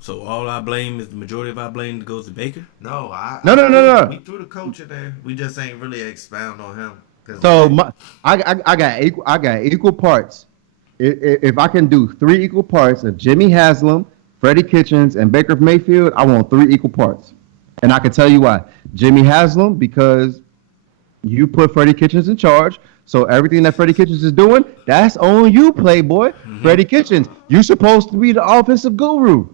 So all I blame is the majority of our blame goes to Baker? No. No. We threw the coach in there. We just ain't really expound on him. So I got equal parts. If I can do 3 equal parts of Jimmy Haslam, Freddie Kitchens, and Baker Mayfield, I want 3 equal parts. And I can tell you why. Jimmy Haslam, because you put Freddie Kitchens in charge. So everything that Freddie Kitchens is doing, that's on you, Playboy. Mm-hmm. Freddie Kitchens, you supposed to be the offensive guru.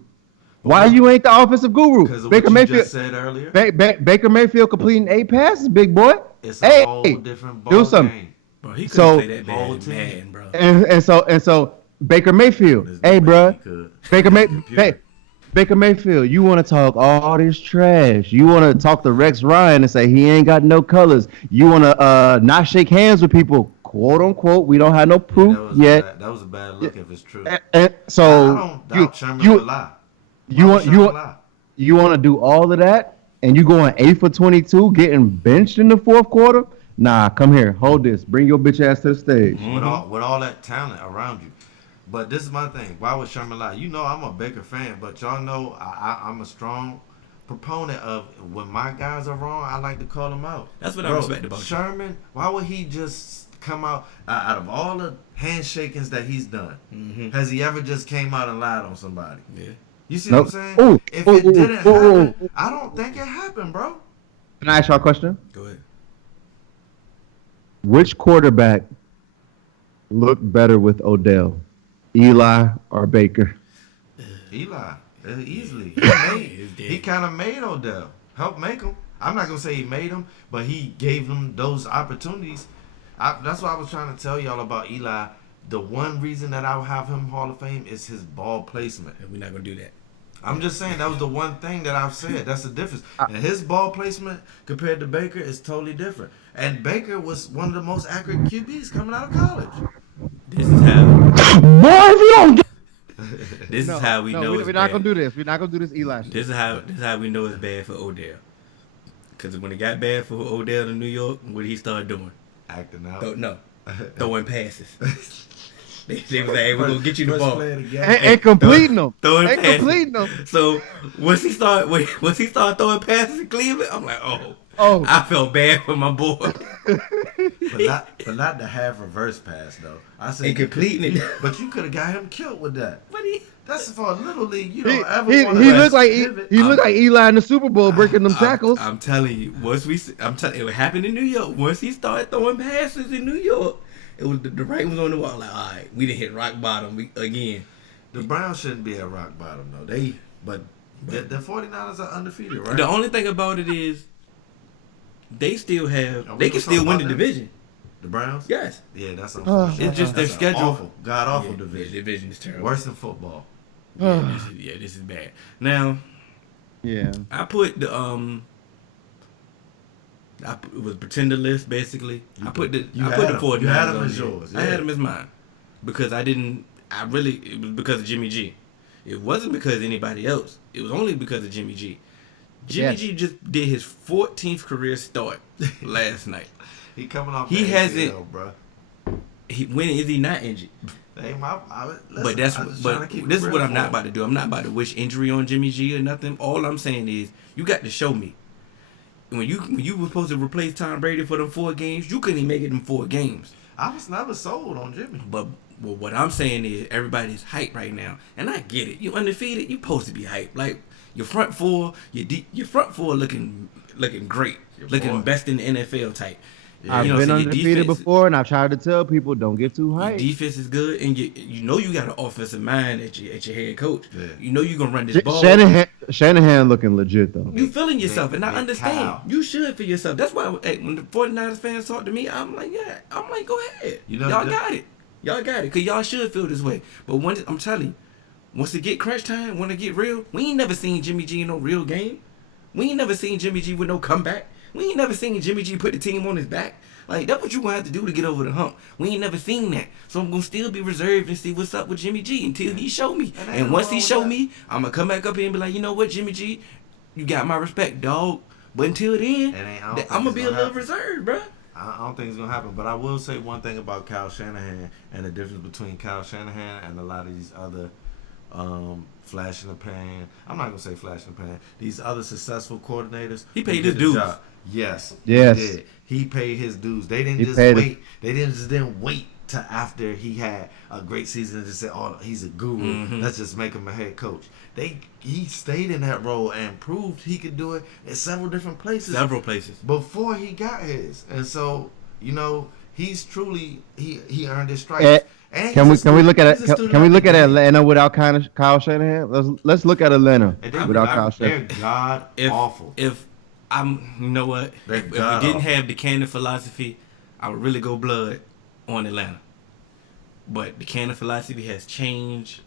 Why you ain't the offensive guru? Because of Baker Mayfield just said earlier. Baker Mayfield completing 8 passes, big boy. It's a whole different ball do something. Game. Bro, he couldn't play that bad, man, bro. And so Baker Mayfield, hey, bro, Baker Mayfield, you want to talk all this trash? You want to talk to Rex Ryan and say he ain't got no colors? You want to not shake hands with people, quote unquote? We don't have no proof yet. That was a bad look if it's true. And so I don't doubt Sherman a lot. You want to do all of that, and you going 8 for 22, getting benched in the 4th quarter? Nah, come here, hold this, bring your bitch ass to the stage. Mm-hmm. With all that talent around you. But this is my thing. Why would Sherman lie? You know I'm a Baker fan, but y'all know I'm a strong proponent of when my guys are wrong, I like to call them out. That's what I respect about Sherman. Why would he just come out of all the handshakings that he's done? Mm-hmm. Has he ever just came out and lied on somebody? Yeah. You see what I'm saying? If it didn't happen, I don't think it happened, bro. Can I ask y'all a question? Go ahead. Which quarterback looked better with Odell? Eli or Baker? Eli, easily. He kind of made Odell. Helped make him. I'm not going to say he made him, but he gave them those opportunities. That's what I was trying to tell y'all about Eli. The one reason that I will have him Hall of Fame is his ball placement. And we're not going to do that. I'm just saying that was the one thing that I've said. That's the difference. And his ball placement compared to Baker is totally different. And Baker was one of the most accurate QBs coming out of college. This is how. Boy, if you don't get. This is how we know it's we're not gonna do this. We're not gonna do this, Eli. This is how we know it's bad for Odell. Because when it got bad for Odell in New York, what did he start doing? Acting out. Throwing passes. They was like, hey, we're gonna get you the ball and completing them. Completing them. So once he started throwing passes in Cleveland, I'm like, oh, I felt bad for my boy. but not the half reverse pass though. I said completing it. But you could have got him killed with that. But that's for a little league. You don't ever want to. He looked like Eli in the Super Bowl breaking them tackles. I'm telling you, it happened in New York. Once he started throwing passes in New York, it was the writing was on the wall. Like, all right, we didn't hit rock bottom again. The Browns shouldn't be at rock bottom though. But the 49ers are undefeated, right? The only thing about it is, they still have. Are we They can gonna still talk win the about that? division. The Browns? Yes. Yeah, that's unfortunate. It's just their That's an schedule. Awful, god awful Yeah, division. The division is terrible. Worse than football. This is bad. Now, Yeah. I put the it was pretender list basically. I put the 49ers. You had them on as there. yours. I had them as mine because it was because of Jimmy G. It wasn't because of anybody else. It was only because of Jimmy G. Jimmy G just did his 14th career start last night. He coming off. He the hasn't- ACL, bro. When is he not injured? But This is what I'm not about to do. I'm not about to wish injury on Jimmy G or nothing. All I'm saying is you got to show me. When you were supposed to replace Tom Brady for them 4 games, you couldn't even make it in 4 games. I was never sold on Jimmy. But what I'm saying is everybody's hyped right now, and I get it. You undefeated, you supposed to be hyped. Like your front four, your front four looking great, looking best in the NFL type. I've been undefeated before, and I've tried to tell people don't get too hyped. Your defense is good, and you know you got an offensive mind at your head coach. Yeah. You know you're gonna run this ball. Shanahan looking legit though. You feeling yourself, and I Big understand. Kyle. You should feel yourself. That's why when the 49ers fans talk to me, I'm like, go ahead. You know, y'all got it. Y'all got it, because y'all should feel this way. But I'm telling you, once it get crunch time, when it get real, we ain't never seen Jimmy G in no real game. We ain't never seen Jimmy G with no comeback. We ain't never seen Jimmy G put the team on his back. Like, that's what you gonna have to do to get over the hump. We ain't never seen that. So I'm gonna still be reserved and see what's up with Jimmy G until he show me. And once he show me, I'm gonna come back up here and be like, you know what, Jimmy G, you got my respect, dog. But until then, I'm gonna be a little reserved, bro. I don't think it's gonna happen, but I will say one thing about Kyle Shanahan and the difference between Kyle Shanahan and a lot of these other flash in the pan. I'm not gonna say flash in the pan. These other successful coordinators. He paid who his did the dues. job. Yes. Yes. He did. He paid his dues. They didn't He just paid wait. They didn't wait till after he had a great season and just say, "Oh, he's a guru. Mm-hmm. Let's just make him a head coach." He stayed in that role and proved he could do it in several different places. Several places. Before he got his, and so he's truly he earned his stripes. And Can we look at he's a it? student Can we look at athlete. Atlanta without Kyle Shanahan? Let's look at Atlanta And they- without Kyle They're Shanahan. god awful. If you know what? If we didn't have the Cannon philosophy, I would really go blood on Atlanta. But the Cannon philosophy has changed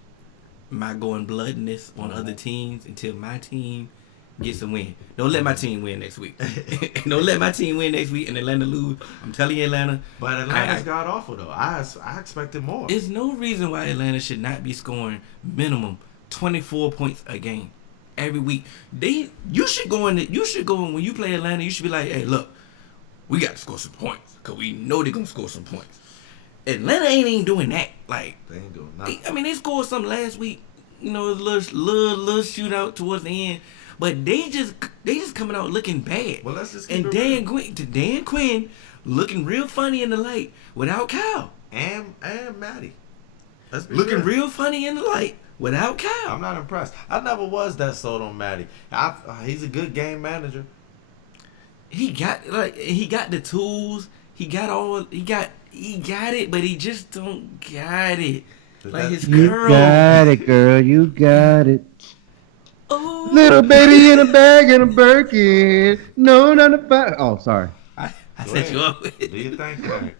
my going bloodness on other teams until my team gets a win. Don't let my team win next week. Don't let my team win next week and Atlanta lose. I'm telling you, Atlanta. But Atlanta's god awful though. I expected more. There's no reason why Atlanta should not be scoring minimum 24 points a game every week. You should go in when you play Atlanta. You should be like, hey, look, we got to score some points because we know they're gonna score some points. Atlanta ain't even doing that. Like, They ain't doing nothing. they scored something last week. You know, a little shootout towards the end. But they just coming out looking bad. Well, let's just keep and it Dan Quinn looking real funny in the light without Kyle. and Matty. Let's be Looking real. real funny in the light without Kyle. I'm not impressed. I never was that sold on Matty. He's a good game manager. He got the tools. He got it, but he just don't got it. Like his You girl. got it, girl. You got it. Oh. Little baby in a bag and a Birkin. No, not a bag. Oh, sorry. I Go set ahead. you up. Do you think? Right?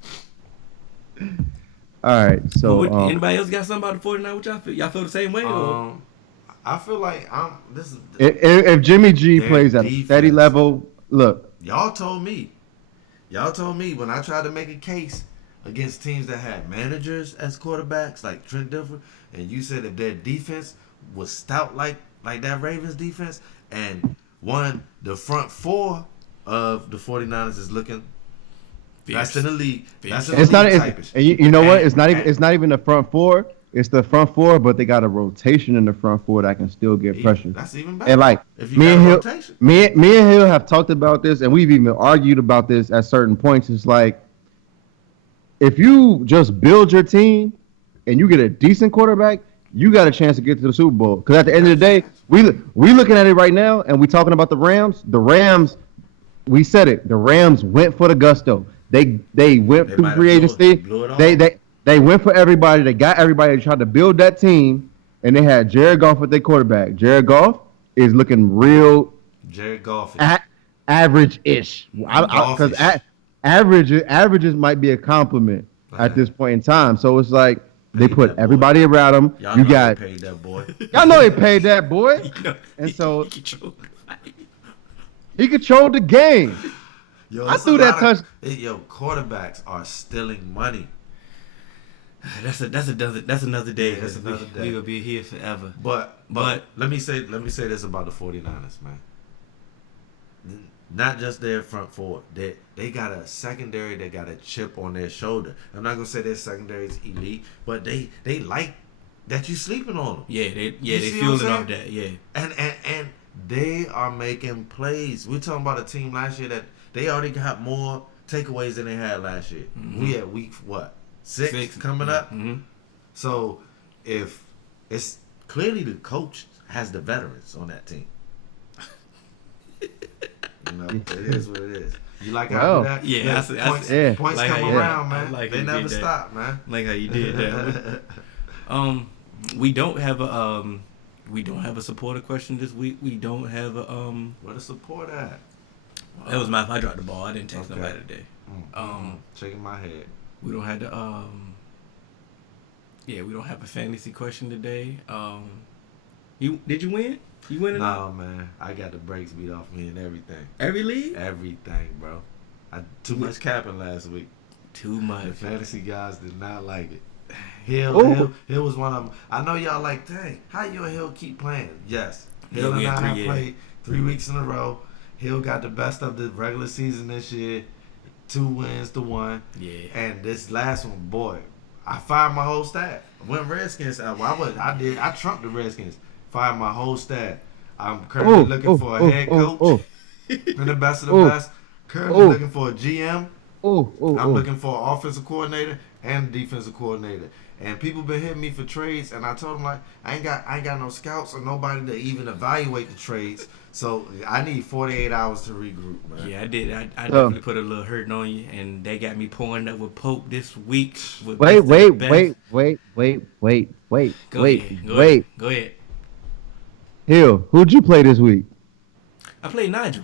All right. So, Anybody else got something about the 49? What y'all feel? Y'all feel the same way? Or? I feel like this is. if Jimmy G Their plays at a steady defense. level, look, Y'all told me when I tried to make a case against teams that had managers as quarterbacks, like Trent Dilfer, and you said if their defense was stout like that Ravens defense, and the front four of the 49ers is looking best in the league. That's in the it's not. league It's, type-ish. and you know what? And- It's not even. and- It's not even the front four. It's the front four, but they got a rotation in the front four that can still get pressure. That's even better. And like if you me got and a Hill, rotation. me and Hill have talked about this, and we've even argued about this at certain points. It's like if you just build your team and you get a decent quarterback, you got a chance to get to the Super Bowl. Because at the end of the day, we looking at it right now, and we talking about the Rams. The Rams, we said it. The Rams went for the gusto. They went They through might have free agency. blew it all. They went for everybody. They got everybody. They tried to build that team, and they had Jared Goff at their quarterback. Jared Goff is looking real Jared Goff. average-ish. Because averages might be a compliment at this point in time. So it's like they put everybody around him. Y'all you know got they paid that boy. y'all know they paid that boy, and so he controlled the game. Yo, I threw that touch. Yo, quarterbacks are stealing money. That's another day. That's another day. We will be here forever. But let me say this about the 49ers, man. Not just their front four. They got a secondary that got a chip on their shoulder. I'm not gonna say their secondary is elite, but they like that you sleeping on them. Yeah, they feeling off that. Yeah, and they are making plays. We're talking about a team last year that they already got more takeaways than they had last year. Mm-hmm. We at week what? Six coming up. Mm-hmm. So if it's clearly the coach has the veterans on that team. You know, it is what it is. You like how I do that? Yeah, points like come around, man. Like they never stop, man. Like how you did that. We don't have a supporter question this week. We don't have a Where the support at? That was my. I dropped the ball. I didn't text nobody today. Shaking my head. We don't have the we don't have a fantasy question today. Did you win? You winning? No, man. I got the brakes beat off me and everything. Every league? Everything, bro. Too much capping last week. Too much. The fantasy guys did not like it. Hill was one of them. I know y'all like, dang, how you and Hill keep playing? Yes. Hill and I have played 3 weeks in a row. Hill got the best of the regular season this year. 2 wins to 1. Yeah. And this last one, boy, I fired my whole staff. When Redskins, I trumped the Redskins. Fired my whole staff. I'm currently looking for a head coach and the best of the best. Currently looking for a GM. I'm looking for an offensive coordinator and a defensive coordinator. And people been hitting me for trades, and I told them like I ain't got no scouts or nobody to even evaluate the trades. So I need 48 hours to regroup, man. Yeah, I did. I definitely put a little hurting on you, and they got me pouring up with Pope this week. Wait. Go ahead. Hill, who'd you play this week? I played Nigel.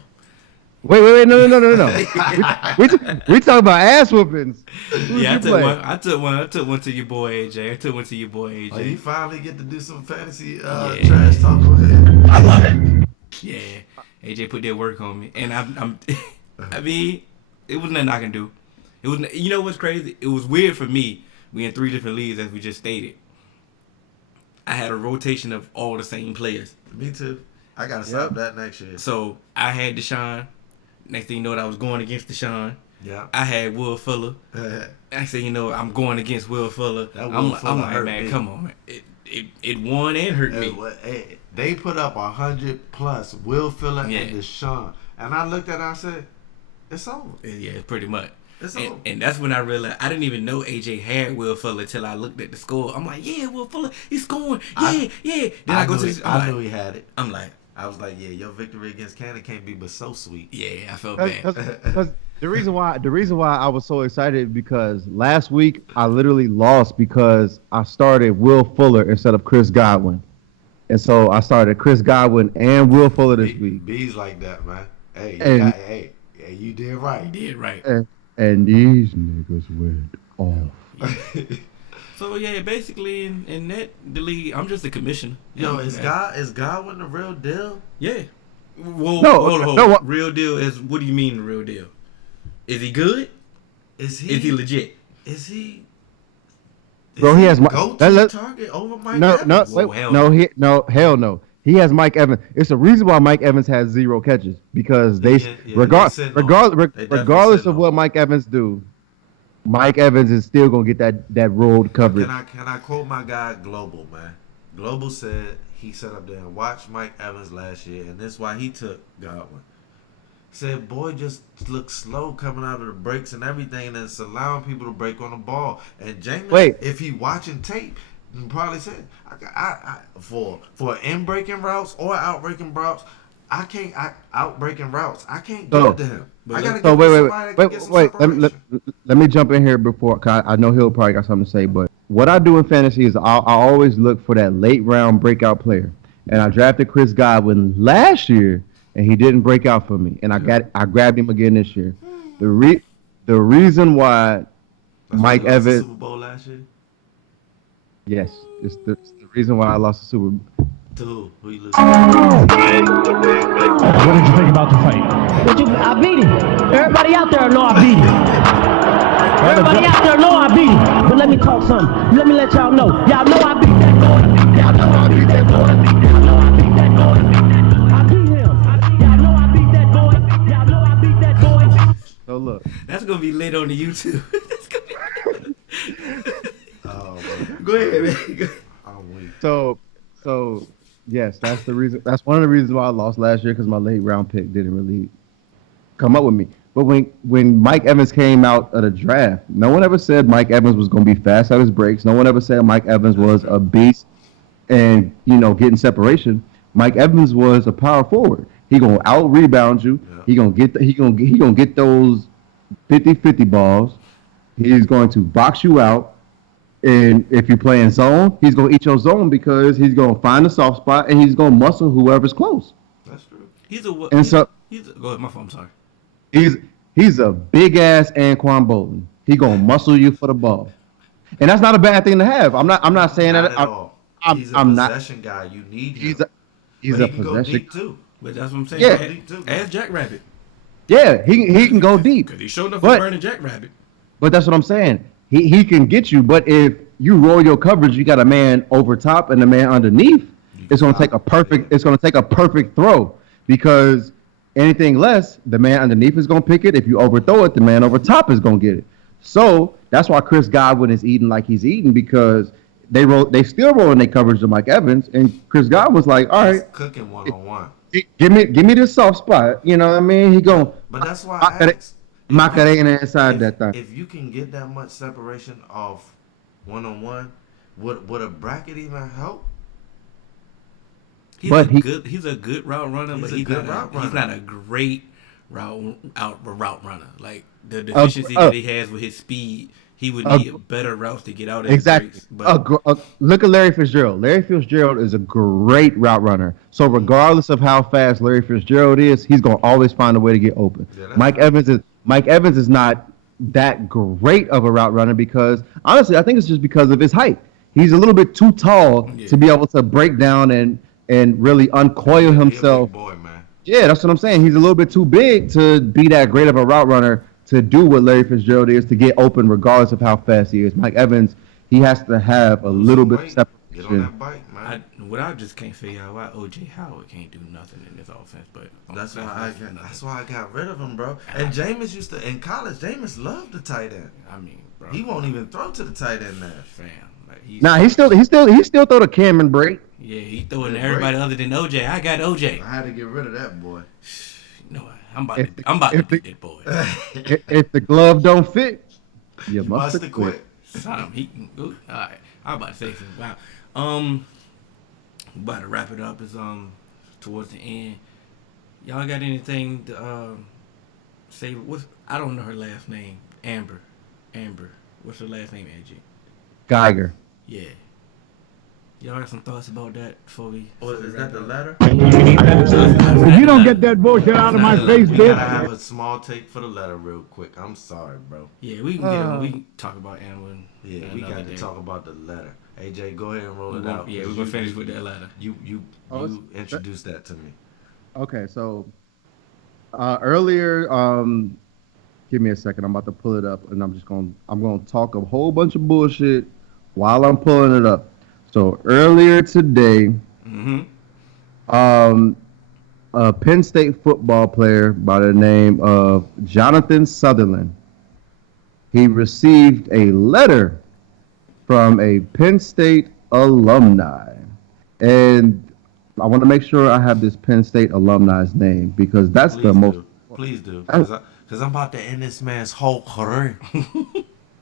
Wait, no. we talking about ass whoopings. Yeah, I took one to your boy AJ. Oh, you finally get to do some fantasy trash talk over here. I love it. Yeah, AJ put that work on me, and I mean, it was nothing I can do. It was, you know what's crazy? It was weird for me. We in 3 different leagues, as we just stated. I had a rotation of all the same players. Me too. I gotta stop that next year. So I had Deshaun. Next thing you know, I was going against Deshaun. Yeah. I had Will Fuller. Next thing you know, I'm going against Will Fuller. I'm like, man, me. come on, man. It won and hurt me. They put up 100 plus Will Fuller and Deshaun, and I looked at it and I said, "It's over." Yeah, pretty much. It's over. And that's when I realized I didn't even know AJ had Will Fuller till I looked at the score. I'm like, yeah, Will Fuller, he's scoring. Yeah. Then I knew he had it. I'm like, I was like, yeah, your victory against Canada can't be but so sweet. Yeah, I felt bad. Because the reason why I was so excited because last week I literally lost because I started Will Fuller instead of Chris Godwin, and so I started Chris Godwin and Will Fuller this week. B's like that, man. Hey, you did right. You did right. And these niggas went off. So yeah, basically in that the league, I'm just a commissioner. Yo, is Godwin the real deal? Yeah. Whoa, No, hold no, on. Real deal is, what do you mean the real deal? Is he good? Is he legit? Is he? Bro, he has target over Mike Evans? Hell no. He has Mike Evans. It's the reason why Mike Evans has 0 catches because regardless of what Mike Evans do, Mike Evans is still gonna get that road coverage. Can I quote my guy Global, man? Global said he sat up there and watched Mike Evans last year, and that's why he took Godwin. Said boy just looks slow coming out of the breaks and everything, and it's allowing people to break on the ball. And Jameis, if he watching tape, probably said, I for in breaking routes or out breaking routes, I can't out breaking routes. I can't get to him. I gotta wait. Let me jump in here before. Cause I know he'll probably got something to say, but what I do in fantasy is I always look for that late round breakout player, and I drafted Chris Godwin last year, and he didn't break out for me. And I grabbed him again this year. The reason why Mike Evans Super Bowl last year. Yes, it's the reason why I lost the Super Bowl. To who you lose? What did you think about the fight? I beat him. Everybody out there know I beat him. Everybody out there know I beat him. But let me talk something. Let me let y'all know. Y'all know I beat that boy. Y'all know I beat that boy. Y'all know I beat that boy. I beat him. Y'all know I beat that boy. Y'all know I beat that boy. So look, That's gonna be lit on the YouTube. That's gonna be... Oh, man. Go ahead, man. I'm weak. so yes, that's the reason. That's one of the reasons why I lost last year, because my late round pick didn't really come up with me. But when Mike Evans came out of the draft, no one ever said Mike Evans was going to be fast at his breaks. No one ever said Mike Evans was a beast and, getting separation. Mike Evans was a power forward. He going to out rebound you. Yeah. He going to get those 50-50 balls. He's going to box you out. And if you're playing zone, he's going to eat your zone because he's going to find a soft spot and he's going to muscle whoever's close. That's true. Go ahead, my fault, I'm sorry. He's a big ass Anquan Bolton. He gonna muscle you for the ball, and that's not a bad thing to have. I'm not saying not that. At all. He's a possession guy. You need him. He's a possession too. But that's what I'm saying. Yeah. Ask Jackrabbit. Yeah, he can go deep. Because he showed up for burning Jackrabbit. But that's what I'm saying. He can get you, but if you roll your coverage, you got a man over top and a man underneath. It's gonna take a perfect. It's gonna take a perfect throw, because anything less, the man underneath is going to pick it. If you overthrow it, the man over top is going to get it. So that's why Chris Godwin is eating like he's eating, because they still rolling their coverage to Mike Evans, and Chris Godwin was like, all right, he's cooking 1-on-1. Give me this soft spot. You know what I mean? He going. But that's why I asked. Macarena inside that thing. If you can get that much separation off 1-on-1, would a bracket even help? He's a good route runner, but he's not a great route runner. Like the deficiency that he has with his speed, he would need better routes to get out of. Exactly. Look at Larry Fitzgerald. Larry Fitzgerald is a great route runner. So regardless of how fast Larry Fitzgerald is, he's gonna always find a way to get open. Yeah, Mike Evans is not that great of a route runner, because honestly, I think it's just because of his height. He's a little bit too tall to be able to break down and really uncoil himself. Boy, man. Yeah, that's what I'm saying. He's a little bit too big to be that great of a route runner to do what Larry Fitzgerald is, to get open regardless of how fast he is. Mike Evans, he has to have a little bit of separation. Get on that bike, man. I just can't figure out why O.J. Howard can't do nothing in this offense. But that's why I got rid of him, bro. And Jameis used to, in college, Jameis loved the tight end. I mean, bro, he won't even throw to the tight end now. Fam. Like, he still throw the Cameron break. Yeah, he throwing to everybody other than OJ. I got OJ. I had to get rid of that boy. No, I'm about to beat that boy. If the glove don't fit, you must have quit. All right, I'm about to say something. Wow. About to wrap it up. Is towards the end. Y'all got anything to say? I don't know her last name. Amber. What's her last name? AJ. Geiger. Yeah. Y'all got some thoughts about that before we? Is that the letter? If you don't get that bullshit out of my face, bitch. We gotta have a small take for the letter real quick. I'm sorry, bro. Yeah, we can we can talk about Amber. Yeah, we got to talk about the letter. AJ, go ahead and roll it out. Yeah, we're gonna finish with that letter. You introduce that to me. Okay, so earlier, give me a second. I'm about to pull it up, and I'm gonna talk a whole bunch of bullshit while I'm pulling it up. So earlier today, a Penn State football player by the name of Jonathan Sutherland, he received a letter from a Penn State alumni. And I want to make sure I have this Penn State alumni's name, because that's Please do. Because I'm about to end this man's whole career.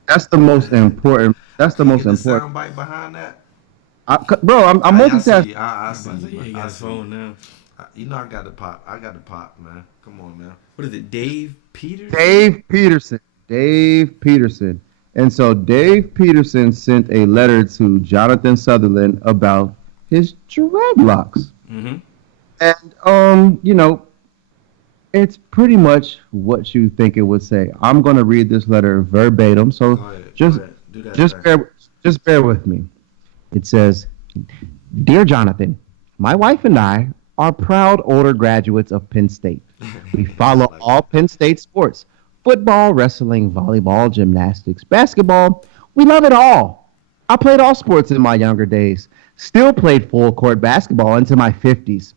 That's the most important. That's the most important. Soundbite behind that? I'm multitasking. I see. Yeah, you got his phone now. You know I got the pop, man. Come on, man. What is it, Dave Peterson? Dave Peterson. And so Dave Peterson sent a letter to Jonathan Sutherland about his dreadlocks. Mm-hmm. And It's pretty much what you think it would say. I'm going to read this letter verbatim, so Go ahead. just Go ahead. Do that. just bear with me. It says, "Dear Jonathan, my wife and I are proud older graduates of Penn State. We follow all Penn State sports: football, wrestling, volleyball, gymnastics, basketball. We love it all. I played all sports in my younger days. Still played full court basketball into my 50s.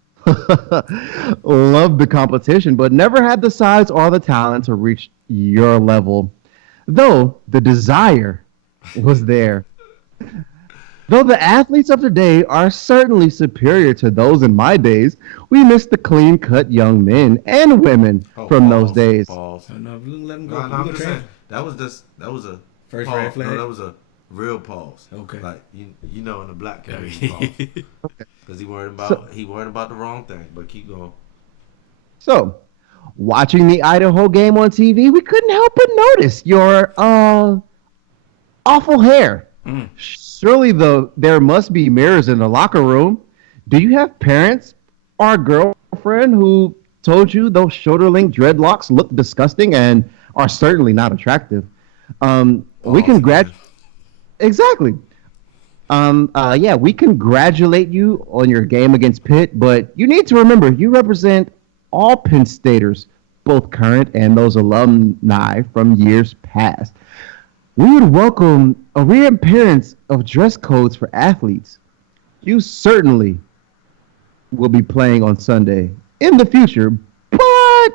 Loved the competition, but never had the size or the talent to reach your level. Though the desire was there. Though the athletes of today are certainly superior to those in my days, we miss the clean-cut young men and women from those days." Pause. No, let him No, go. I'm just saying that was a First pause. red flag? No, that was a real pause. Okay. Like you know, in the black community, pause. Because he worried about the wrong thing. But keep going. So, watching the Idaho game on TV, we couldn't help but notice your awful hair. Surely there must be mirrors in the locker room. Do you have parents or a girlfriend who told you those shoulder-length dreadlocks look disgusting and are certainly not attractive? We congratulate. Exactly. Yeah, we congratulate you on your game against Pitt, but you need to remember you represent all Penn Staters, both current and those alumni from years past. We would welcome a reappearance of dress codes for athletes. You certainly will be playing on Sunday in the future, but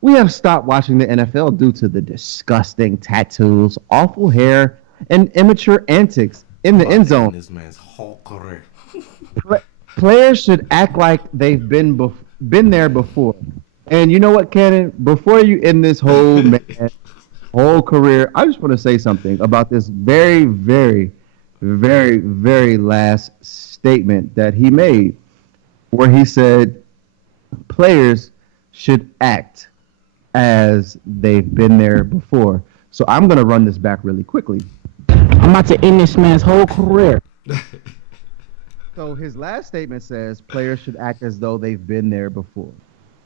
we have stopped watching the NFL due to the disgusting tattoos, awful hair, and immature antics in the end zone. This man's whole career. Players should act like they've been there before. And you know what, Cannon? Before you end this whole career, I just want to say something about this very, very, very, very last statement that he made, where he said players should act as they've been there before. So I'm going to run this back really quickly. I'm about to end this man's whole career. So his last statement says players should act as though they've been there before.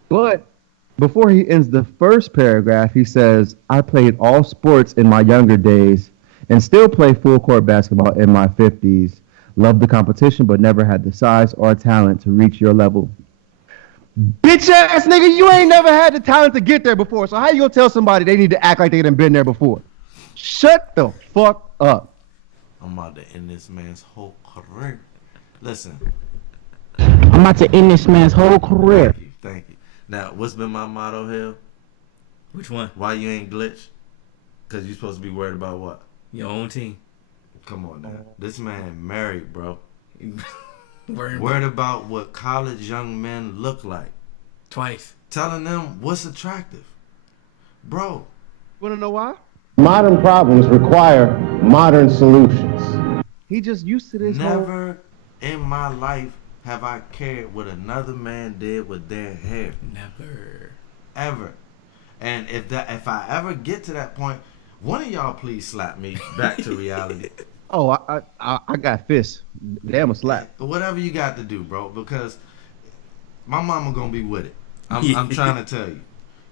But before he ends the first paragraph, he says, "I played all sports in my younger days and still play full court basketball in my 50s. Loved the competition, but never had the size or talent to reach your level." Bitch ass nigga, you ain't never had the talent to get there before. So how you gonna tell somebody they need to act like they done been there before? Shut the fuck up. I'm about to end this man's whole career. Listen. I'm about to end this man's whole career. Thank you. Now, what's been my motto here? Which one? Why you ain't glitch? Because you supposed to be worried about what? Your own team. Come on now. This man married, bro. Worried about what college young men look like. twice. Telling them what's attractive. Bro. Wanna know why? Modern problems require modern solutions. He just used to this whole... Never in my life have I cared what another man did with their hair. Never. Ever. And if I ever get to that point, one of y'all please slap me back to reality. Oh, I got fists. Damn a slap. Whatever you got to do, bro, because my mama gonna be with it. I'm trying to tell you.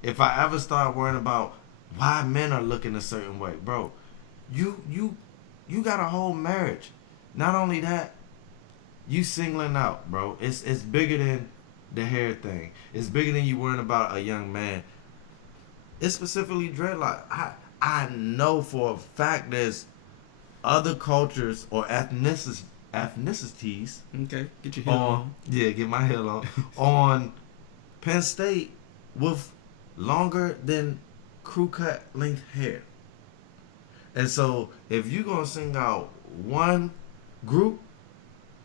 If I ever start worrying about why men are looking a certain way, bro, you got a whole marriage. Not only that, you singling out, bro. It's bigger than the hair thing. It's bigger than you worrying about a young man. It's specifically dreadlock. I know for a fact there's other cultures or ethnicities. Okay, get your hair on. Yeah, get my hair on. On Penn State with longer than crew cut length hair. And so if you're gonna sing out one group,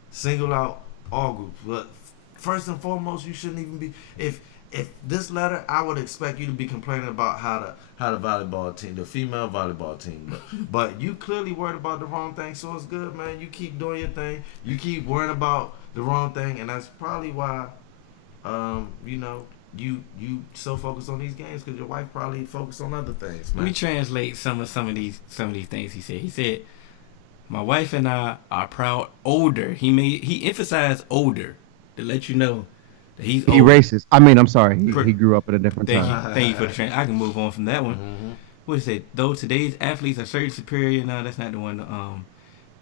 single out all groups. But first and foremost, you shouldn't even be. If this letter, I would expect you to be complaining about how the volleyball team, the female volleyball team, but you clearly worried about the wrong thing. So it's good, man. You keep doing your thing. You keep worrying about the wrong thing, and that's probably why, you so focused on these games because your wife probably focused on other things, man. Let me translate some of these things he said. He said, "My wife and I are proud older." He emphasized older to let you know He's He old. racist. I mean, I'm sorry. He grew up at a different Thank time. you. Thank you for the train. I can move on from that one. Mm-hmm. What is it? Though today's athletes are certainly superior. No, that's not the one.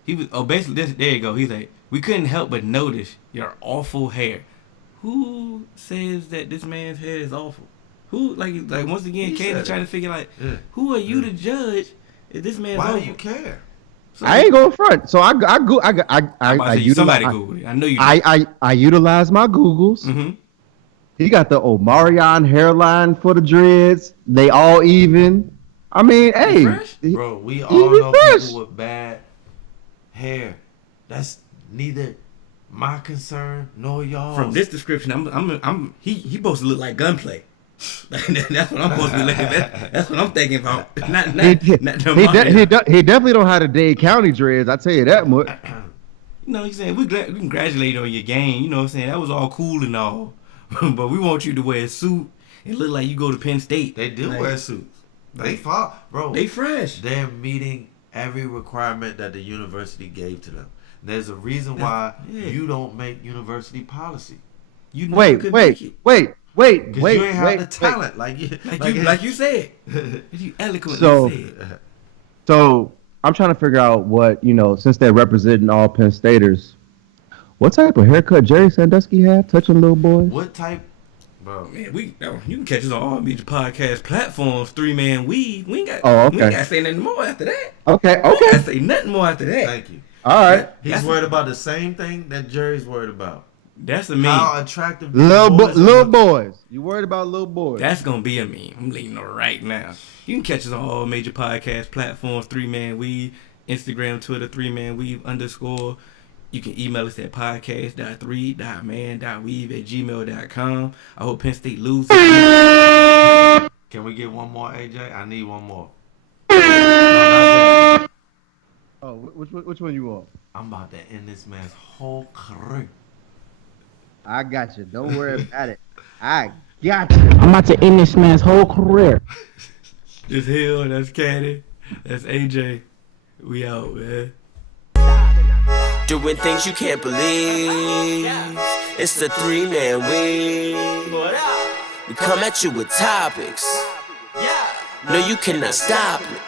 He was. Oh, basically, there you go. He's like, we couldn't help but notice your awful hair. Who says that this man's hair is awful? Who like once again, He Candy said trying it. to figure like, Yeah. who are you to judge if this man's Why awful? do you care? So, I ain't going front. So I I'm about to say, somebody utilize, Googled it. I know you. I utilize my Googles. Mm-hmm. He got the Omarion hairline for the dreads. They all even. I mean, hey, fresh? Bro, we he all be know fresh. people with bad hair. That's neither my concern nor y'all. From this description, he supposed to look like Gunplay. That's what I'm supposed to be looking at. That's what I'm thinking about. Not He definitely don't have the Dade County dreads. I tell you that much. You know, he's saying we congratulate you on your game. You know what I'm saying? That was all cool and all. But we want you to wear a suit and look like you go to Penn State. They do Like, wear suits. They fall, bro. They fresh. They're meeting every requirement that the university gave to them. There's a reason why you don't make university policy. You know you could make it. Wait. Because you ain't have the talent. Like Like you said. You eloquently So- said. So I'm trying to figure out what, since they're representing all Penn Staters, what type of haircut Jerry Sandusky had touching little boys? What type, bro? Man, you can catch us on all major podcast platforms. 3-Man Weave. We ain't got. Oh, okay. We ain't got to say nothing more after that. Okay. We ain't got to say nothing more after that. Thank you. All right. He's That's- worried about the same thing that Jerry's worried about. That's a meme. How attractive Little boys. You worried about little boys? That's gonna be a meme. I'm letting you know right now. You can catch us on all major podcast platforms. 3-Man Weave, Instagram, Twitter, 3-Man Weave _. You can email us at podcast.3.man.weave@gmail.com. I hope Penn State loses. Can we get one more, AJ? I need one more. Oh, which one you want? I'm about to end this man's whole career. I got you. Don't worry about it. I got you. I'm about to end this man's whole career. This Hill, that's Caddy, that's AJ. We out, man. Doing things you can't believe. It's the 3-Man Weave. We come at you with topics. No, you cannot stop it.